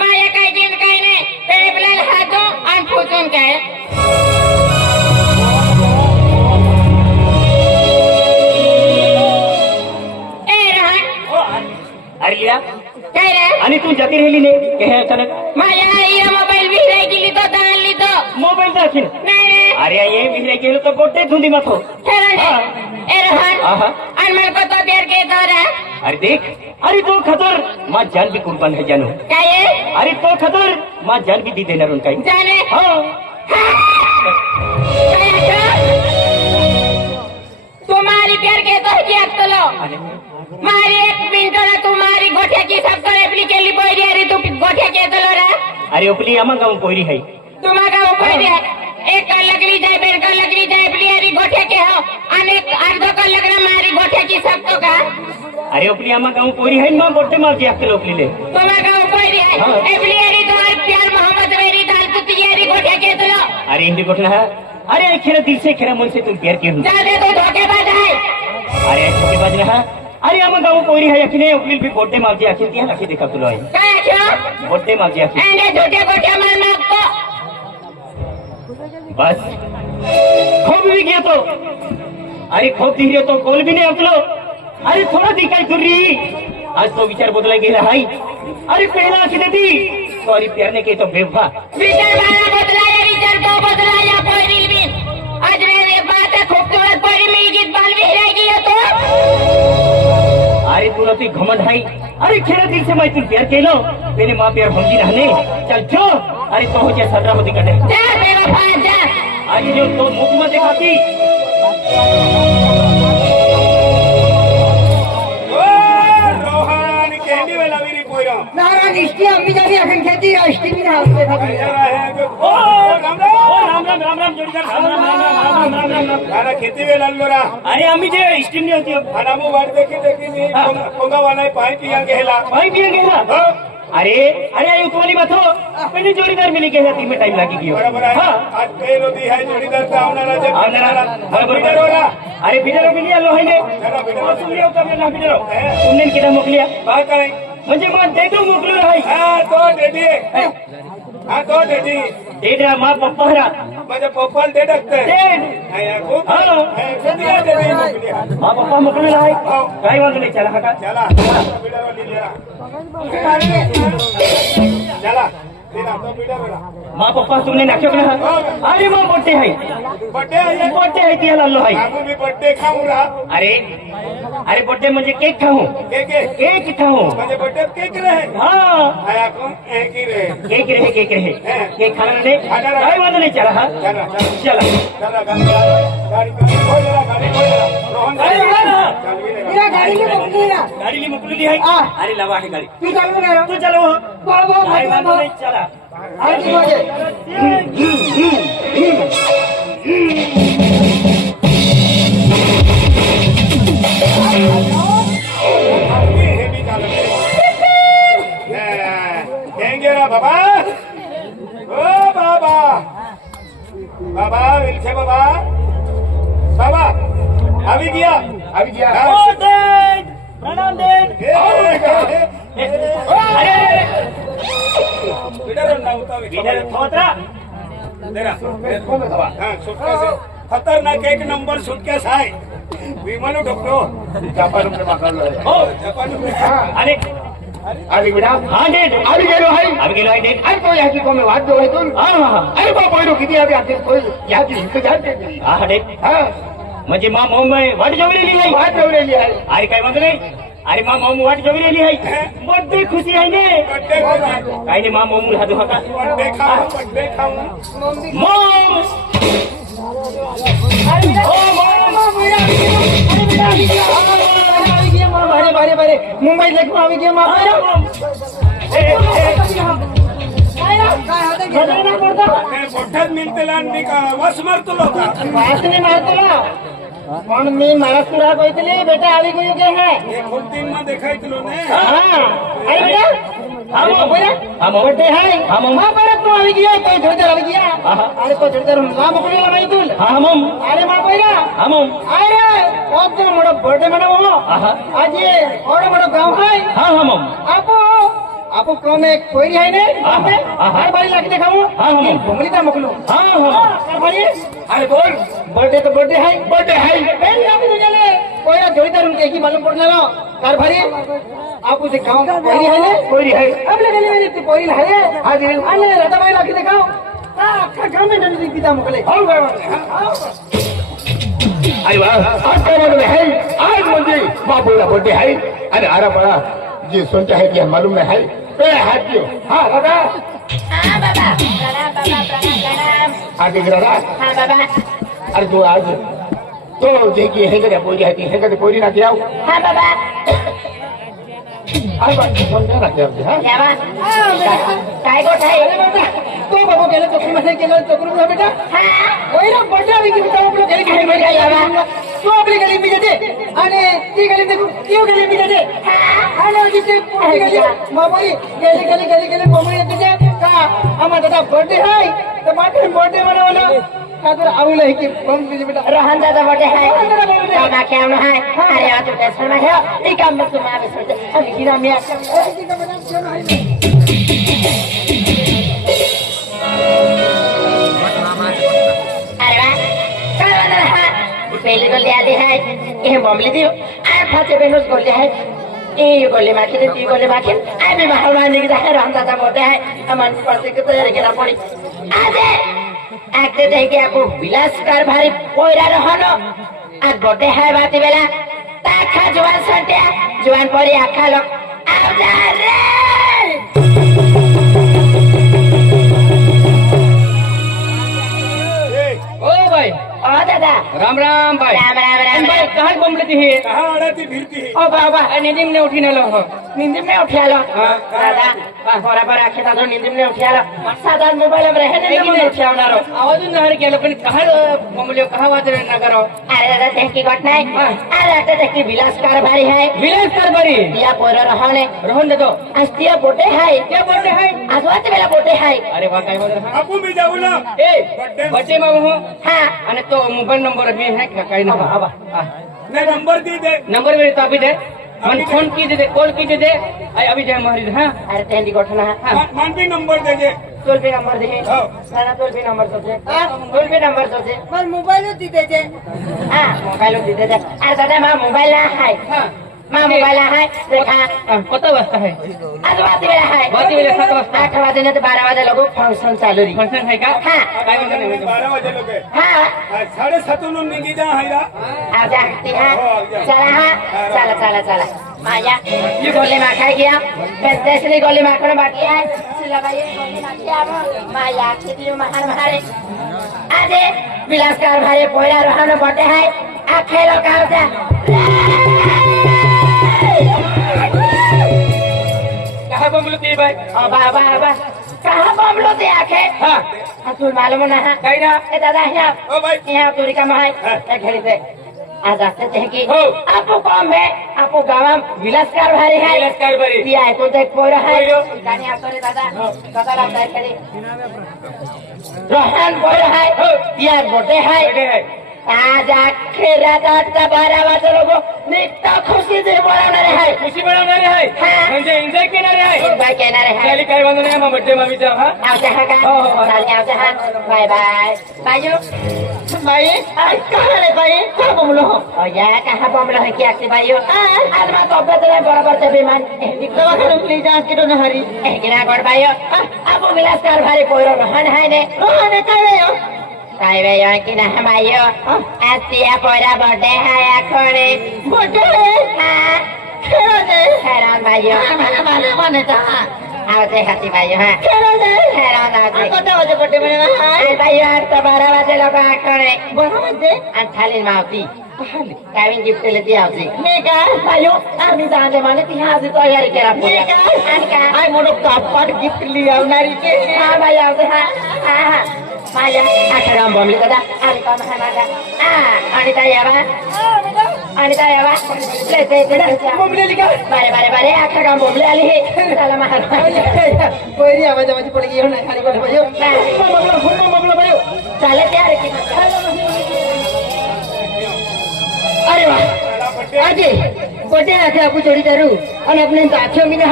माया काय दिन कहने पेबलल हाथों अन फुतुन कहे ए रोहन अरे लीला काय रे आणि तू जाती राहिली ने कहे अचानक माया ये मोबाइल भी रह गेली तो दान ली तो मोबाईल दाखील नाही रे अरे ये विले गेलो तो गोटे धुंदी माथो ए रोहन आहा अनमल को तो देर के दौरा अरे देख अरे तो खतर मां जान भी कुर्बान है जानू काय है अरे तो खतर मां जान भी दी देणार उन काही जाने हां तुम्हारी प्यार के तो की अक्तलो मारी एक मिनट ना तुम्हारी गोठ्या की सब तो एप्ली केली पोरी अरे तू गोठ्या के तलो रे अरे उपली आमा गाव पोरी है तुम्हारा ऊपर है एक का लगली जाए बेर का लगली जाए एप्ली अरे गोठ्या के हो अनेक अर्धो का लगना मारी गोठ्या की सब तो का अरे उपली आमा गाव पोरी है मां गोटे मार के अकेले उपली ले तुम्हारा ऊपर है एप्ली अरे तुम्हारे प्यार मोहब्बत मेरी दाल पुती अरे गोठ्या के तलो अरे हिंदी गोठना है अरे खेरा दिल से खेरा मन से तुम प्यार के हूं जाने तो धोखेबाज है अरे छोटे बाज रहा अरे आमा गाव पोरी है अखिने उपली भी गोटे मार के अखिल दिया अखिल देखा तुलो है काय क्यों गोटे मार के अखिल एंडे झूठे गोठ्या मारना को बस खोब भी गया तो अरे खोब धीरे तो कोल भी नहीं अपलो अरे थोड़ा दिखाई दूर रही आज तो विचार बदला गेला हाई अरे पहला अखिले दी सॉरी प्यार ने के तो बेवफा विचार मारा बदला या विचार तो बदला या पोरी भी आज रे बात है खूबसूरत पोरी में गीत बाल भी रहेगी ये तो अरे तू नती घमंड हाई अरे खेरा दिल से मैं तुम प्यार केलो मेरे माँ प्यार होंगी रहने चल जो अरे तो हो जाए सदरा होती कटे जा बेवफा जा आज जो तो मुख में दिखाती ओ रोहन कैंडी वाला भी नहीं पोई रहा नारायण इष्टी अम्मी जानी अखन खेती इष्टी भी ना होते ओ राम राम राम राम जोड़ीदार राम राम राम राम राम राम राम राम अरे खेती वेला लोरा अरे आम्ही जे स्टीम नहीं होती अनामो वाट देखी देखी नी कोंगा वाला पानी पिया गेला भाई पिया गेला अरे अरे आयु तुम्हारी बात हो पहले जोड़ीदार मिली के साथ में टाइम लगी गयो बराबर है आज कई रोटी है जोड़ीदार का आवनारा जे आवनारा बराबर होला अरे बिडरो मिली आलो है ने तुम लियो तब ना बिडरो तुमने किदा मोकलिया बा काय म्हणजे मग दे दो मोकलो रहाई हां तो डेडी हां तो डेडी डेडा मां पप्पा हरा माझ्या पप्पाला दे टाकते डेड आया खूप हां किती डेडी मोकलिया मां पप्पा मोकलो रहाई काय वांदो नाही चला हका चला बिडरो लिया चला तेरा तो बिडर होला माँ पप्पा तुमने नाचो ना अरे माँ बर्थडे है बर्थडे आहे ती लालो है बाबू मी बर्थडे खाऊ रा अरे अरे बर्थडे म्हणजे केक खाऊ केक केक खाऊ म्हणजे बर्थडे केक रहे हाँ आया को एक ही रहे केक रहे केक खाना नहीं खाना रहे। कोई बात नहीं चला हाँ चला चला चला गाड़ी खोल रोहन गाड़ी ली मुकली ली है अरे लवा है गाड़ी तू चलो कोई बात नहीं चला हे भी चालू कहेंगे रा बाबा ओ बाबा बाबा विलखे बाबा बाबा अभी गया प्रणाम देव अरे बिडर नव्हता इधर थोत्रा तेरा हाँ सुटकेस है खतरनाक एक नंबर सुटकेस आहे विमानो ठोकतो जापान में मारलो हो जपान अरे अरे बेटा हाँ डेट अरे गेलो है अभी गेलो है डेट अरे तो याची को मैं वाट दो है तुम हाँ हाँ अरे बाप रे किती अभी आते कोई याची इंतजार के दी हाँ डेट हां म्हणजे माँ मोम में वाट जवलेली है वाट दो ले लिया है अरे काय म्हणतो नाही अरे माँ मोम वाट जवलेली है बर्थडे खुशी आहे ने बर्थडे काय नाही माँ मोम हात हाका बर्थडे खाऊ मोम बारे मुंबई देखो आवी गया माँ मोठ्यात मिळते लहान का वस मारतो लोक वासने मारतो ना पण मी महाराष्ट्र कहते बेटा आवी गयो के है खूप दिन में देखायतलो ने हाँ अरे बेटा हाँ बर्थडे है माँ पर तू आवी गया कोई थोड़ी देर आवी गया अरे कोई थोड़ी देर माँ मोकली लगाई तुल हाँ मम अरे माँ पहिला हाँ मम अरे बहुत मोड़ा बर्थडे मनावो आज ये और बड़ा गाँव है हाँ हाँ मम आपको कम एक कोई है ने हर बारी लाके दिखाऊं घुमली का मोकलू हाँ हाँ अरे बोल बर्थडे तो बर्थडे है पहले आप तो चले कोई ना जोड़ीदार उनके एक ही मालूम पड़ जाना कार भारी आप उसे गाँव कोई है ने कोई है अब ले गली में कोई है हाँ जी अरे राधा भाई लाके दिखाओ आपका गाँव में नहीं पिता मोकले अरे वाह आज का मतलब है आज मुझे बाबू का बर्थडे है अरे आरा बड़ा जी सोचा है कि मालूम है पे हाथ दियो हाँ दादा हाँ बाबा प्रणाम आगे गिरा हाँ बाबा अरे तो आज तो देखिए है क्या पूरी है क्या पूरी ना क्या हाँ बाबा अरे बात फोन क्या रखे हाँ क्या बात काय गोठ है तो बाबू गेले चोकरी मध्ये गेले चोकरी मध्ये बेटा हाँ वही ना बर्थडे अभी की बेटा आपलो गेले अरे बेटा यावा तू आपली गली में जाते आणि ती गली में क्यों गली में जाते आणि जिथे पुढे गली मामाई गेली मामाई येते का आम्हा दादा बर्थडे है तो बाटे बर्थडे मनावला का तर आवलं है की बम तुझे बेटा रोहन दादा बर्थडे है बाबा क्या होना है अरे आज तो टेंशन में है ये काम में तुम आगे सोचे हम गिरा में पहले गोली आदि है ये मामले दी आए फाचे बेनोस गोली है ये गोली माखी दे ती गोली माखी आए भी महाराज ने कहा राम दादा बोलते हैं अमन पर से कितने रखना पड़ी आजे आते देखे आपको विलास कर भारी कोयरा रहनो आज बोटे है बाती बेला ताखा जुआन संटिया जुआन परी आखा लोग आओ जा रे ओ भाई ओ दादा राम राम भाई राम राम राम भाई कहाँ बोलती है कहाँ अड़ती फिरती है ओ बाबा निंदिम ने उठी न लो नींद में उठियालो दादा बराबर आखे दादा नींद में उठियालो साधारण मोबाइल में रहे नहीं में उठियावनारो आवाज न हर केलो पण कहाँ बोलियो कहाँ बात न करो अरे दादा देखी घटना है अरे दादा देखी विलास कार भारी है विलास कर बरी या पोरो रहने रोहन दे दो अस्तिया बोटे है क्या बोलते है आज वाते बेला बोटे है अरे वाह काय बोल रहा आपू भी जाऊ ना ए बच्चे में हो हाँ અને તો મોબાઈલ નંબર અભી है કઈ ના આવા ने नंबर दी दे नंबर मेरे तो अभी दे मन फोन कीजिए दे कॉल कीजिए दे अभी जाए मारी हाँ अरे तेंदी घटना है मन भी नंबर दे दे टोल पे नंबर दे हाँ। सारा टोल पे नंबर सोचे टोल पे नंबर सोचे पर मोबाइल दी दे जे हाँ मोबाइल दे दे अरे दादा मां मोबाइल ना है हाँ माँ मोबाइल है देखा कत वाजता है आज बाती बेला है बाती बेला 7 वाजता 8 बजे नहीं तो 12 बजे लोगों फंक्शन चालू रही फंक्शन है का हाँ काय म्हणता नाही 12 वाजे लोक हाँ 7:30 निघी जा हैरा आ जाती है चला हाँ चला चला चला माया ये गोली मार खाई गया पेशली गोली मार खाने बाकी है सिला भाई गोली मार किया माया कितनी महान महारे आज विलासकार भाई पोया रहने पड़ते हैं आ खेलो काम से कहा बमलती भाई अबा अबा अबा कहाँ बमलो दे आखे हां तू मालूम ना है काय ना ए दादा यहाँ ओ भाई यहाँ तोरी का महाई एक घड़ी से आज आते थे कि हो। आपको काम है आपको गाँव विलासकार भाई है विलासकार भाई। दिया है तो देख पोरा है पोरो। गाने आप तोरे दादा पता लगता है खड़ी रोहन पोरा है हो। दिया बोटे है बड़े है आज आखे रात 8-12 बजे लोगों नित्य खुशी से बोला है खुशी बनवणार आहे हां। म्हणजे एन्जॉय करणार आहे बाय कहना रहे हैं त्याली काय वांदो नाही मग बर्थडे मामी जा हा आवते हैं का हो, हो, हो। चालिए आवते हैं बाय बाय बायो बाई आज कहाँ रे बाई कहाँ बमलो हो और यहाँ कहाँ बमलो है क्या की बायो आज मैं तो अब्बे तेरे बराबर से बीमार दवाखाना ले जा के तो नहरी गिरा गोड़ बायो अब विलासकार भारी पोरो रहन है ने रोहन काय रे हो काय वे यहाँ की ना हमायो आज तिया पोरा बर्थडे है आखोने बर्थडे हाँ खेलो दे हैरान बायो माने था आवते हाथी बायो हाँ खेलो दे हैरान आवते कता बजे बर्थडे में अरे बायो आज तो 12 बजे लोग आखोने बड़ा बजे थालीन मावती काविन गिफ्ट लेती आवती मैं का बायो आम्ही जाने माने ती आज तयारी करा मैं का आई मोरो कापड़ गिफ्ट लिया नारी के हाँ भाई आवते हाँ हाँ हाँ माया आखिर हम बमली कदा आली कौन है माया अनिता यावा ले बमले लिखा बारे बारे बारे आखिर हम बमले आली है साला महान कोई आवाज आवाज पड़ गई हो ना खाली बैठ भाइयों बमला भाइयों चले तैयार की अरे वाह अजय बर्थडे आखे आपको जोड़ी दारू और अपने साथियों में ना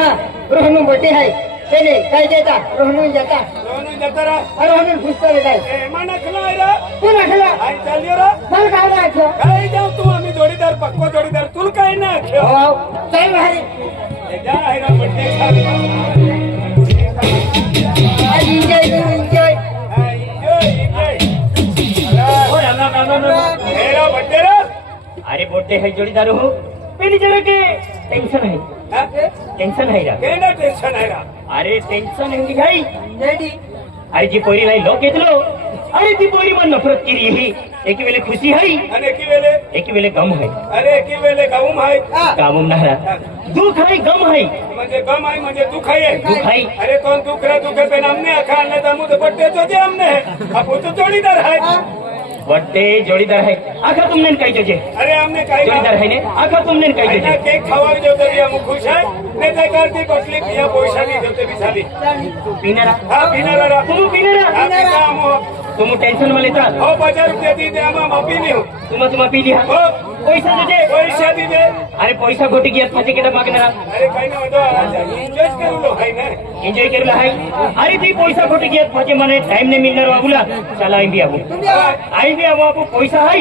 रोहनु बर्थडे है तेने कह देता रोहनु जाता दोनों जतरा और रोहनु पूछता रहता है ए माना खला हैरा तू ना खेला आई चालियो रा चल कहा ना आखो काय जाऊ तू आम्ही जोडीदार पक्को जोडीदार तुल काय ना आख्यो चल बाहर जा हैरा बर्थडे खाली एंजॉय एंजॉय हैरा बर्थडे रा अरे बर्थडे है जोडीदार हो पेली जरा के टेंशन है टेंशन है रा केना टेन्शन हैरा अरे टेंशन है भाई डैडी अरे जी पोरी नाही लोक घेतलो अरे ती पोरी मन नफरत केली ही एक वेळे खुशी है अने की वेले एक वेळे गम है अरे की वेले गाऊम आहे कामम नारा दुख है गम है म्हणजे गम आहे म्हणजे दुख आहे दुख है अरे कोण दुख रे दुखे पे हमने अखा ने तमु तो बर्थडे तो दे हमने अब तो जोड़ीदार है बर्थडे जोडीदार है आखा तुमने कही जोजे अरे हमने कही जोडीदार है ने आखा तुमने कही ना जोजे केक खावा जो तरी हम खुश है ने ते करती बसली पिया पैसा नहीं देते बिसाली पिनारा हां पिनारा रा तुम पिनारा हम तुम टेंशन में लेता हो 50 रुपया दी दे हम माफी नहीं हो तुम पी लिया हो पैसा जोजे पैसा दी दे अरे पैसा घोटी गया फाचे केटा मागणारा अरे काही ना होतो एन्जॉय करू लो है ना एन्जॉय केला है अरे ती पैसा घोटी गया फाचे मने टाइम नहीं मिलणार बाबूला चला आई भी आबू आपको पैसा है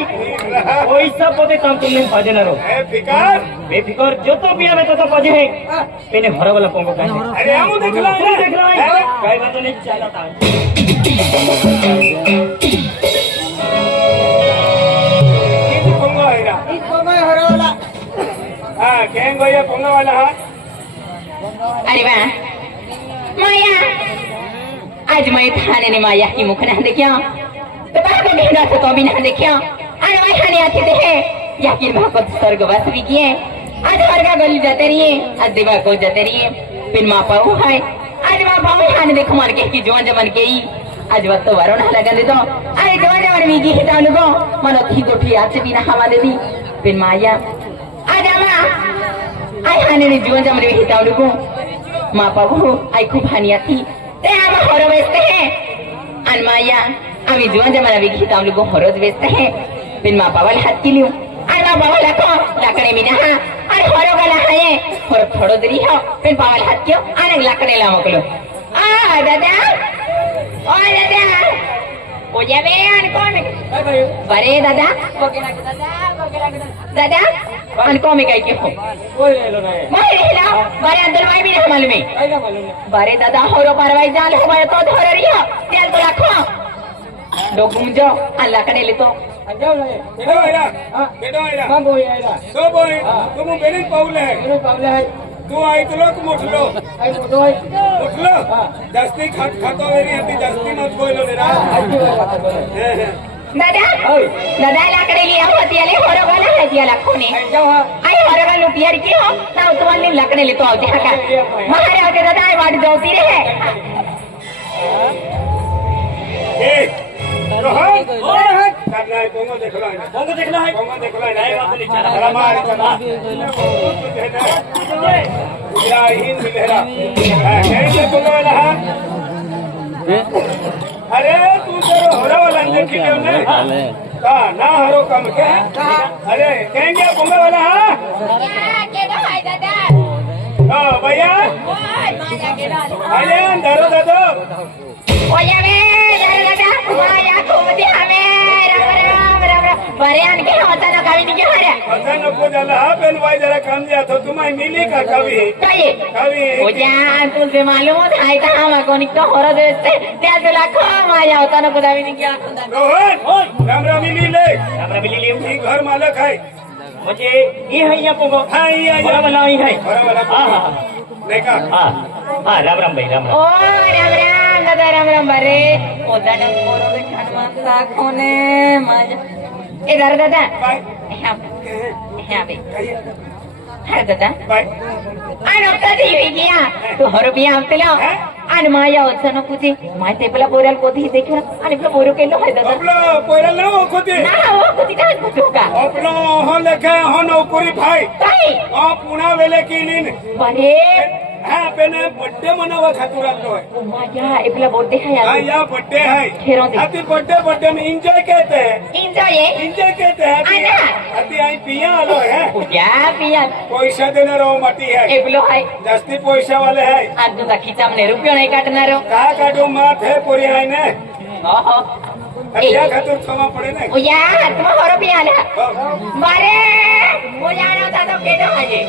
पैसा पते काम तुमने पाजे ना रो ए फिकार बेफिकर जो तो पिया में तो पाजे है मैंने हरा वाला पोंगो का अरे हम देखला है देख रहा है काय बात नहीं चलता किती पोंगो है रा इस समय हरवला हां केंग भैया पोंगो वाला हां अरे वाह माया आज मैं थाने ने माया की मुख ना देखिया तो बाहर का ढेंगा से तो भी ना देखिया अरे मैं थाने आती थे यकीन भाको स्वर्गवास भी किए आज हर का गली जाते रहिए आज देवा को जाते रहिए फिर माँ पाऊ है आज माँ पाऊ थाने देखो मार के की जवान जमन के ही आज बात तो वारो ना लगा दे दो अरे जवान जवान भी की हिता लुगो मनो थी गोठी आज भी ना हवा दे दी फिर माया आज आमा आई हाने ने जवान जमन भी हिता लुगो माँ पाऊ आई खूब हानिया थी ते हम हरो बेचते हैं अन माया आम्ही जीवन जमाना विकी हम लोग हरोज बेचते हैं फिर माँ पावल हाथ की लियो अरे माँ पावल लाखो लाकड़े में नहा अरे हरो गला है हरो थोड़ो दरी हो फिर पावल हाथ क्यों अरे लाकड़े ला मकलो दादा ओ दादा ओ जावे अन कौन बरे दादा दादा आणि कमी काय की हो कोई राहिलो नाही माही रेला बारे अंदर माही भी नहीं मालूम है काय ना मालूम नाही बारे दादा होरो पारवाई जाल हो मैं तो धोर रिया तेल तो रखो लोग मुझे अल्लाह का ले तो जाऊ नाही बेटा आयला बेटा आयला मग बोई यायला तो बोय तू बेरीन पावले आहे म्हणून पावले आहे तू ऐकलो की मोठलो काय मोठो आहे मोठलो जास्ती खातो वेरी अति जास्ती मत बोललो रे दादा दादा लाकडे लिया होती आले होरो वाला है दिया लाखोने जाऊ हा आई होरो वाला लुटियर की हो ना तुम्हारे लाकडे ले तो आओ जा का महारे आके दादा आई वाट जाती रहे ए रोहन करना है पोंगो देखलो है पोंगो देखना है पोंगो देखलो है नहीं बात नहीं चला मार चला या हिंद लहरा कैसे पोंगो वाला अरे तू तो होरा वाला देख लियो ने का ना हरो कम के अरे कहेंगे पोंगो वाला हां के दो हाय दादा हां भैया ओए माया के दो अरे अंदर दादा ओया बे दादा माया को दे हमें राम राम राम बरे आन के होता ना कभी नहीं हरे पता न को जाला पेन वाई जरा काम दिया तो तुम्हें मिली का कभी कहिए कभी ओया तुझे मालूम है था हम को निक तो होरो देते ते तो लाखो माया होता ना कभी नहीं क्या रोहन रामरा मिली ले रामरा मिली ले घर मालक है म्हणजे ही है या पोगो हाँ ये आया बड़ा वाला ही है बड़ा वाला हां देखा हां राम राम भाई राम ओ राम राम दादा राम राम बरे ओदा ना पोरो दे खान ता कोने माया ए दादा बाय यहाँ पे हर दादा बाय आणि कधी विजया तू हरबिया आमतेला आणि माया होतं कुठे माहिती पेला बोराल कोठी देखील आणि पेला बोरो केलो है दादा अपना पोरा ना हो खुदी ना हो कुठे काय कुठे का अपना हो लेके हो नौकरी भाई काय हो पुणा वेले केलीन बरे हाँ पेने बर्थडे मनावा खातूर आलो है माया एपला बोलते है हाँ यार या बर्थडे है खेरों दे अति बर्थडे में एंजॉय कहते हैं एंजॉय एंजॉय कहते हैं अति आई पिया आलो है उद्या पिया पैसा देना रहो मती है एपलो है जास्ती पैसा वाले है आज तुझा खिचामने रुपयो नाही काटणार का काढू मात है पोरी है ने ओहो क्या खातूर क्षमा पड़े ने उद्या तुम हरबिया आला बरे उद्या नव्हता तो केटो माझे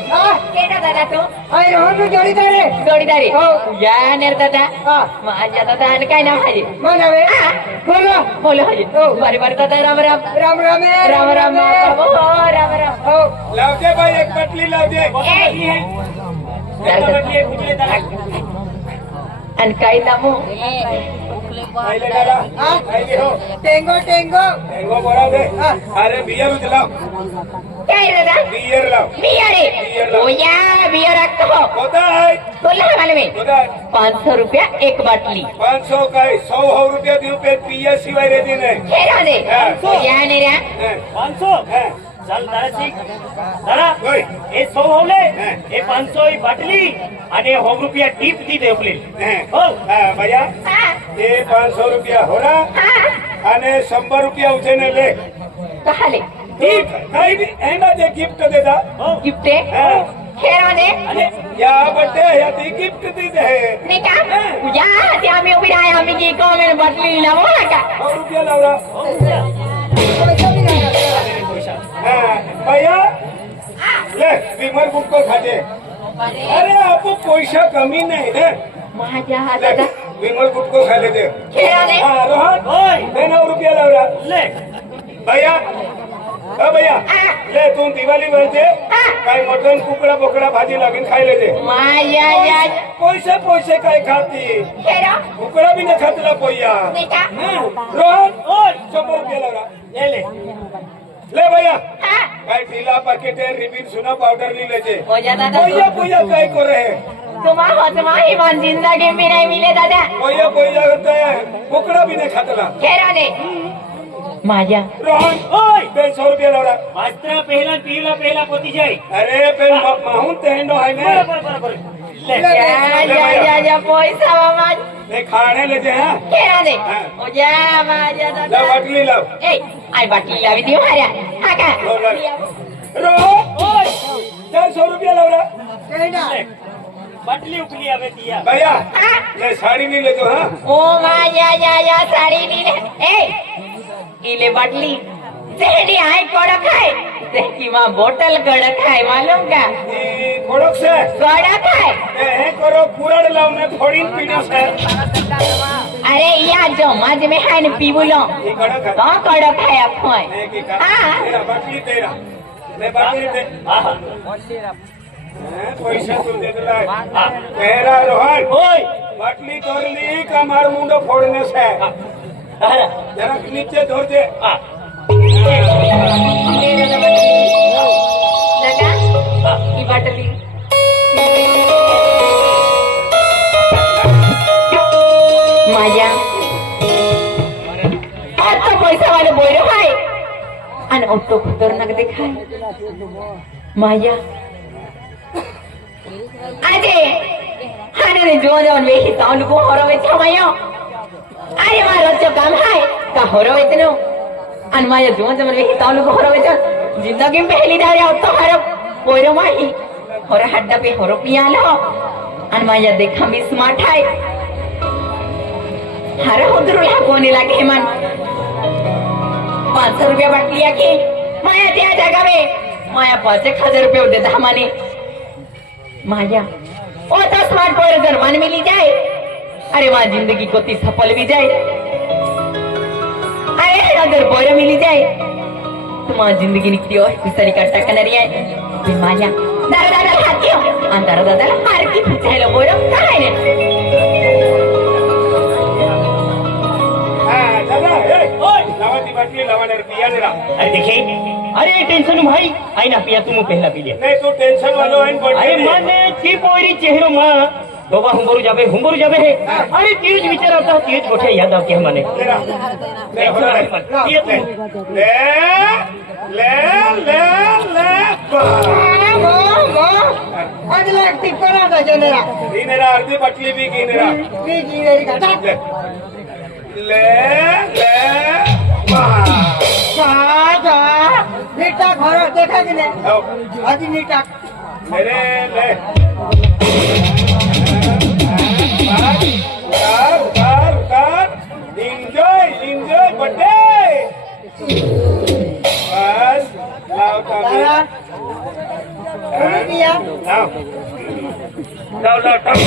केटो दादा तू अरे रोहन तू जोडीदार आहे जोडीदारी हो. या नेर दादा हा माझ्या दादा आणि काय नाव आहे मन हवे बोलो बोलो हजे बरे बरे दादा राम राम राम राम आहे, राम राम आहे. हो राम राम हो लाव दे भाई एक पटली लाव दे आणि काय नामो पहले दादा पहले हो टेंगो टेंगो एंगो बोला दे अरे बियर उजलाओ काय दादा बियर लाओ बियर ओ या बियर रखतो हो होता है बोला मालूम है होता है 500 रुपया एक बाटली 500 का 100 रुपया दियो पे पिया सिवाय रे दिन है खेरा दे हा. या नेरा 500 हैं चल दादा शिक दादा होय हे 100 होले हैं. हे 500 ही बाटली आणि 100 रुपया टिप दी दे आपले हैं हो हाँ भैया हा ये 500 रुपया हो रहा हा आणि 100 रुपया उचेने ले कहाले ठीक काही भी है ना जे गिफ्ट देता गिफ्ट है हाँ. खेरा दे या बर्थडे या ती गिफ्ट दी दे नाही का या ते आम्ही उभी राहा आम्ही की कॉमेंट बाटली लावू नका 100 रुपया लावला पैसा भी नाही आहे. हाँ भैया ले विमर बुक को खाते अरे आपको पैसा कमी नहीं है माझ्या ले दादा विमर बुक को खा लेते खेरा दे हाँ रोहन ओय दे 9 रुपया लावला ले भैया भैया ले तू दिवाळी वरते काय मटन कुकडा बोकडा भाजी लागेल खायला दे माझ्या या पैसे पैसे काय खाती खेरा कुकडा भी न खातला पोया नाही का रोहन ओय 100 रुपया लावला ले ले ले भैया हा काय ढीला पैकेट रिबीन सुना पाउडर ली लेजे हो जा दादा पोया पोया काय करे तुम्ही मन जिंदगी में नहीं मिले दादा पोया पोया होता है कुकडा भी न खातला खेरा दे माझ्या रोहन ओय 150 रुपया लावला मास्टर पहिला पीला पहिला पोती जाई अरे पे माहून तेंडो है ने बरोबर ले या पैसा माझ ले खाणे लेजे हां खेरा दे हो जा माझ्या ला दादा वाटली लाव ए आई बाटली लावी ती हार्या हा का रोहन ओय 400 रुपया लावला काही ना बाटली उकली आवे दिया भैया ले साड़ी नहीं ले तो हाँ ओ माझ्या या साडी नीले ए इले बाटली सेडी आहे कोड खाय की माँ बोतल कड़क है मालूम का कोड़क से कड़क है हे करो कुरड़ लावने फोड़ीन पीनो से अरे या जो मज में है न पीबुलो ये कड़क है तो कड़क है अखोय ने की का हाँ तेरा बाटली तेरा ने बाटली ते पैसा तू दे दिला तेरा रोहन ओए बाटली तोड़ ली का मार मुंडो फोड़ने से जरा नीचे धो दे लगा की बाटली माया और तो पैसा वाले बोल रहे भाई अन ऑटो खतरनाक दिखाए माया अरे हाने जो वे ही ताउन को हरो में छमायो अरे मारो जो काम है का हरो इतनो अन माया जो वे ही ताउन को हरो में जिंदगी में पहली बार ऑटो हरो बोलो माही हरो हड्डा पे हरो पिया लो अन माया देखा भी स्मार्ट है हर उधरुला कोने लगे मन 500 रुपया बाटली आके माया त्या जगह में माया 5,000 रुपया देता हमारे माया ओ तो स्मार्ट पर दरमान मिली जाए अरे माँ जिंदगी को 30 सफल भी जाए अरे अगर बोर मिली जाए तो माँ जिंदगी निकली और पिसरी का टक्कर नहीं है माया दादा दादा हाथियों अंदर दादा हार की पूछे लो बोलो कहाँ है लावाती बाटली लावाने रुपया नहीं रहा अरे देखे अरे टेंशन भाई आई ना पिया तुम पहला पी लिया नहीं तू टेंशन वालो है अरे माने ती पोरी चेहरो मां बाबा हुंबरू जाबे है अरे तीज विचार आता तीज गोठे याद आके माने ले ले ले ले आज लगती करा था जनेरा नीनेरा अर्धी बाटली भी गिनेरा भी गिनेरी का ले ले जा नीटा घर देखा कि नहीं अजी नीटा मेरे ले उतार एंजॉय बर्थडे बस लाओ दादा बोली दिया लाओ टक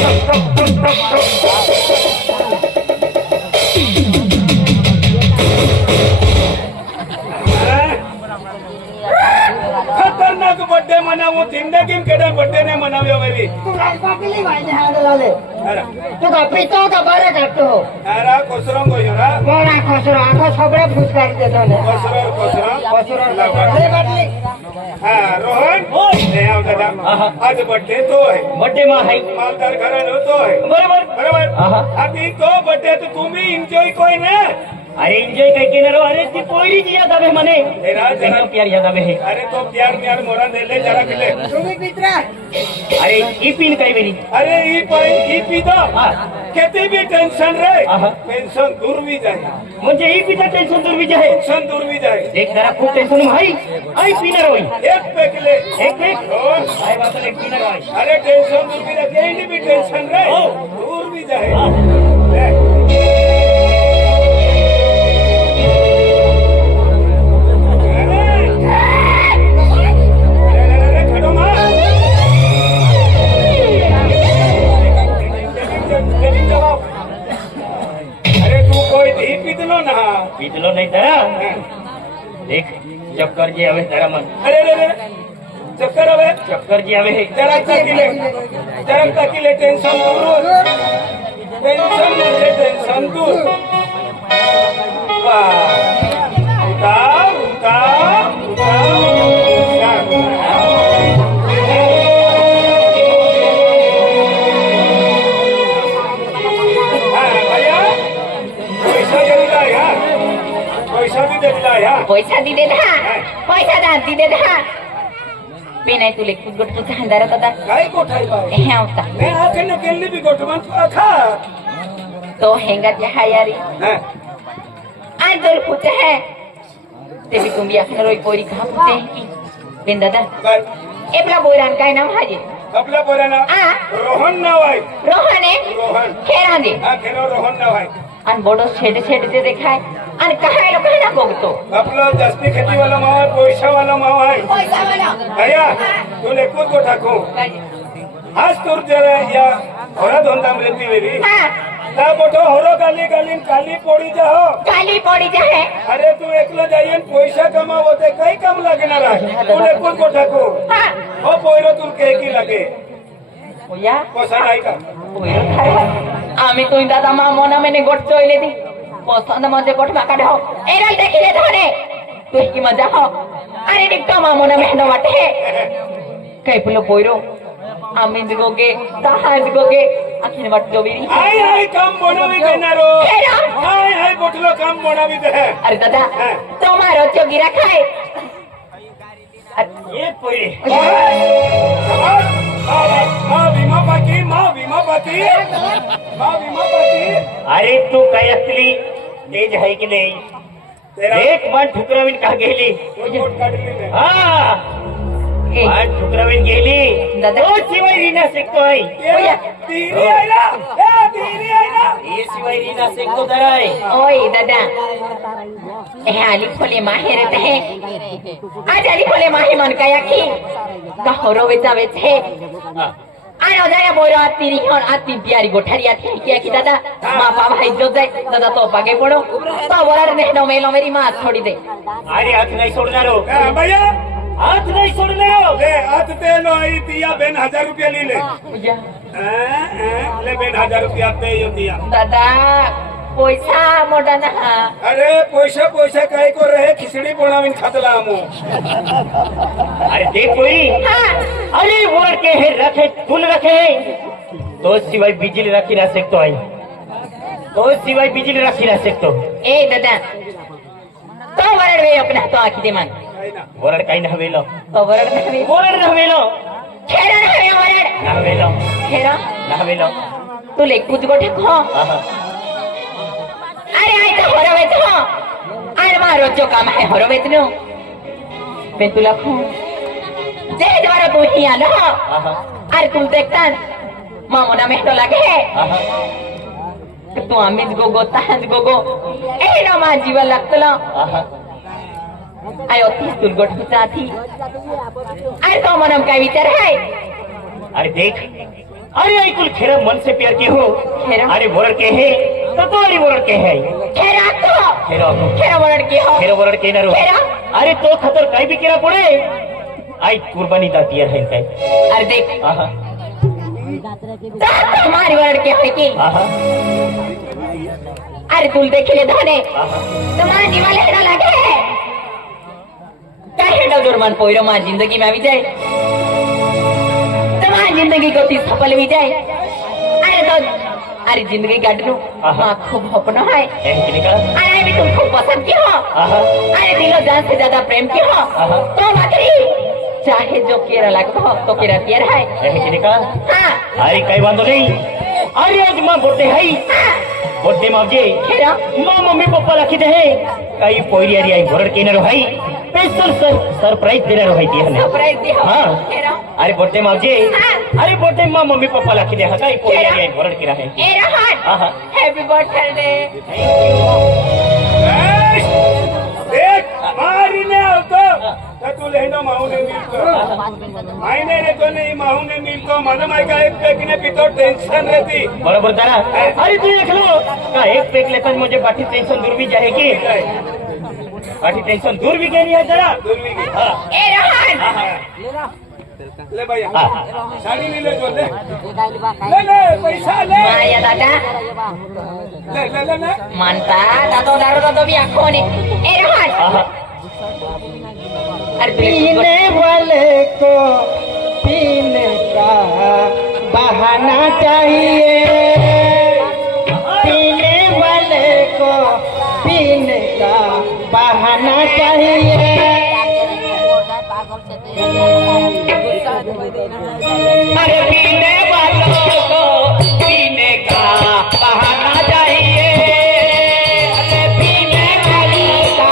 खतरनाक बर्थडे मनावू जिंदगी में केड़ा बर्थडे ने मनाव्यो मेरी तू राजपाटली भाई ने हाथ लाले अरे तू का पितो का बारे काटतो हो अरे कोसरंग हो ना मोरा खसरो आखो सबरे फुसकार देतो ने कोसरंग खसरो ले बाटली हां रोहन ले आओ दादा आज बर्थडे तो है बर्थडे मां है मालदार घरानो तो है बरोबर अभी तो बर्थडे तो तुम ही एंजॉय कोई ना अरे एंजॉय करके न रहो अरे ती पोरी जी याद आवे मने तेरा जरा प्यार याद आवे है अरे तो प्यार मोरा दे ले जरा के ले तुम ही पितरा अरे ई पीन कई मेरी अरे ई पी दो केते भी टेंशन रहे टेंशन दूर भी जाए मुझे ई पीता टेंशन दूर भी जाए टेंशन दूर भी जाए देख जरा खूब टेंशन भाई आई पीना रोई एक पे के ले एक आई बात एक पीना रोई अरे टेंशन दूर भी जाए कहीं भी टेंशन रहे दूर भी जाए ले पीतलो नहीं तेरा देख चक्कर जी आवे तेरा मन अरे चक्कर आवे चक्कर जी आवे जरा तकिले टेंशन दूर टेंशन दूर पैसा दी दे पेनाय तुले खुद गोट पुचा हंदारा दादा काय गोठाई बा हे होता मैं आके न केली भी गोठमान आखा तो हेंगा जहा यारी हां आज दर पुचा है ते भी तुम भी आखना रोई पोरी कहां पुचे है की बेन दादा एपला बोरान काय नाम हाजे कपला बोराना रोहन नाव आहे रोहन है रोहन खेरा दे हां खेरो रोहन नाव आहे अन बडो छेडे छेडे दे देखाय आणि काय लोक ना बघतो आपलं जास्ती खेती वाला माव आहे पैसा वाला माव आहे पैसा वाला भैया तुला एकूच को टाकू आज तोर जरा या होरा धंधा मिलती मेरी हा ता बोटो होरो गाली गाली काली पोड़ी जाओ काली पडी जाहे अरे तू एकला जाईन पैसा कमावते काही काम लागणार आहे तुला एकूच को टाकू हा हो पोयरो तू के की लागे या कोसा नाही का आम्ही तुझी दादा मा मना मैंने गोट चोइले दी पसंद म्हणजे गोट माका ढो एरल देखिले धने तू की मजा हो अरे निक्का मा मना मेहनो वाटे काय पुलो पोयरो आम्ही दिगोगे दहा दिगोगे आखिन वाटतो बिरी हाय हाय काम बनवी देणारो हाय हाय बोटलो काम बनवी दे अरे दादा तुम्हारो जो गिरा खाए ये पोरी माँ विमा बाकी माँ विमा बाकी माँ विमा बाकी अरे तू काय असली तेज आहे की नाही तेरा एक मान ठुकरावीन का गेली वोट काढली नाही हा मान ठुकरावीन गेली दादा. तो शिवाय रीना शिकतोय ये तीरी आहे ना ए तीरी आहे ना हे शिवाय रीना शिकतो जराय ओय दादा हे आली खोले माहेर ते आज आली खोले माहे मन काय की का होरो वेचावेच हे आयो जाया बोरो आती रिहन आती प्यारी गोठारी आती क्या की दादा माँ बाप भाई जो जाए दादा तो पागे पड़ो तो बोला ने नो मेलो मेरी माँ छोड़ी दे अरे हात नाही सोडणार हो. ए, भैया हात नाही सोडणार हो. ले हाथ ते लो आई दिया बेन 1000 रुपया ली ले पूजा ले बेन 1000 रुपया ते यो दिया दादा पैसा मोटा ना अरे पैसा पैसा काय को रहे खिचड़ी बनाविन खातला हमू अरे देख कोई अरे बोल के है रखे तुल रखे तो सिवाय बिजली रखी ना सकतो आई तो सिवाय बिजली रखी ना सकतो ए दादा तो वरड वे अपना तो आखी दे मान काय ना वरड काही नव्हेलो तो वरड नाही वरड नव्हेलो खेरा नाही वरड नव्हेलो खेरा नव्हेलो तू ले कुछ गोठे खो आहा अरे आई तो हरवेच हो अरे मारो जो काम है हरवेच नो मैं तुला खो जे द्वारा तू ही आलो आहा अरे तुम देखता मामोना में तो लगे आहा तू अमित गोगो ताहंद गोगो ए नो मा जीवन लगतला आहा आयो तीस तुल गोठ हुचा थी अरे तो मनम काय विचार है अरे देख अरे ऐकुल खेरा मन से प्यार के हो खेरा? अरे वरड के है तो अरे वरड के है खेरा तो खेरा खेरा वरड की हो खेरा वरड के ना रो खेरा? अरे तो खतर काही बी केला पडे आई कुर्बानी दाती है काय अरे देख आहा हमारी वरड के है की आहा अरे तुल देखिले धने आहा तुम्हारा जीवन लेना लगे क्या हेडो दुर्मन पोइरो माँ जिंदगी में भी जाए तुम्हारी जिंदगी को तीस सफल भी जाए अरे तो अरे जिंदगी काट लू माँ खूब अपना है एम की निकला अरे भी तुम खूब पसंद की हो आहा अरे दिलो जान से ज्यादा प्रेम की हो तो बकरी चाहे जो केरा लगता हो तो केरा पियर है एम की निकला हाँ अरे काही बांधो नहीं अरे आज माँ बोलते है बोलते मावजे खेरा माँ मम्मी पप्पा रखी दे काही पोरी अरे आई वरड के ना रो है स्पेशल सरप्राइज देना रो है ती हने सरप्राइज दी हो हाँ खेरा अरे बोलते मावजे अरे बोलते माँ मम्मी पप्पा रखी दे काही पोरी अरे आई वरड के रहे ए रहन आहा हैप्पी बर्थडे देख मारीने आवतो तर तू लेनो माहुने मिलतो मायने रे तो नहीं माहुने मिलतो मला माय का एक पेकने पितो टेंशन रहती बरोबर दादा अरे तू देख लो का एक पेक लेता मुझे बाकी टेंशन दूर भी जाएगी बाकी टेंशन दूर भी गई है जरा हाँ ए रहन ले भैया हाँ साड़ी ले जो ले पैसा ले माया दादा ले मानता दादो दारो दादो भी आंखों ने ए रहन हाँ अरे पीने वाले को पीने का बहाना चाहिए पीने वाले को पीने का बहाना चाहिए अरे पीने वालों को पीने का बहाना चाहिए अरे पीने वालों का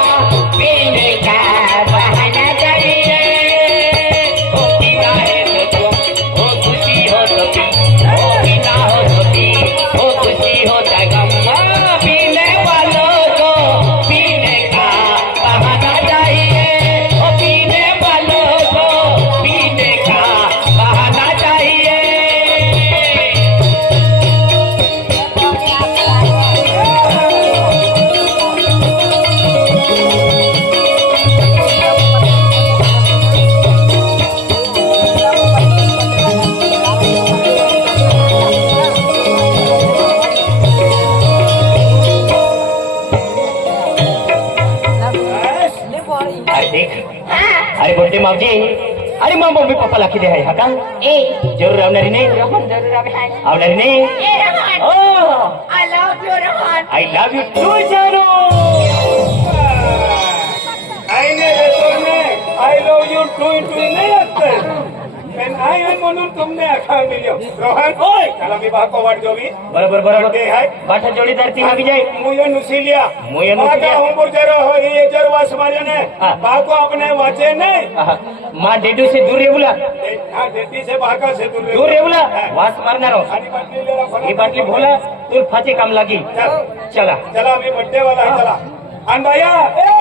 पीने का बहाना चाहिए ओ पीना है तो ओ खुशी हो तो पी ओ पीना हो तो पी ओ खुशी हो तो गम पीने वालों को पी अरे देख अरे बर्थडे मावजी अरे मग मम्मी पप्पाला किती आहे हा का जरूर आवणारी नाही आवणारी नाही I love you, Rohan. I love you too जानू आई ने रेतोने आई लव यू टू नाही असतं पण आई आहे म्हणून तुमने अखा मिलियो रोहन ओय चला मी बाको वाट जोवी बरोबर बरोबर ते हाय बाठा जोडी धरती हा विजय मुयो नुसिलिया मुयो नुसिलिया. बाका हम जरो हो ये जरवास मारे ने हाँ. बाको अपने वाचे नहीं माँ डेडू से दूर रे बोला हां देती से बाका से दूर रे बोला वास मारणार हो. आणि बाटली लेला फरक ही बाटली भोला तू फाचे काम लागी चल चला चला मी बर्थडे वाला है चला आणि भैया ए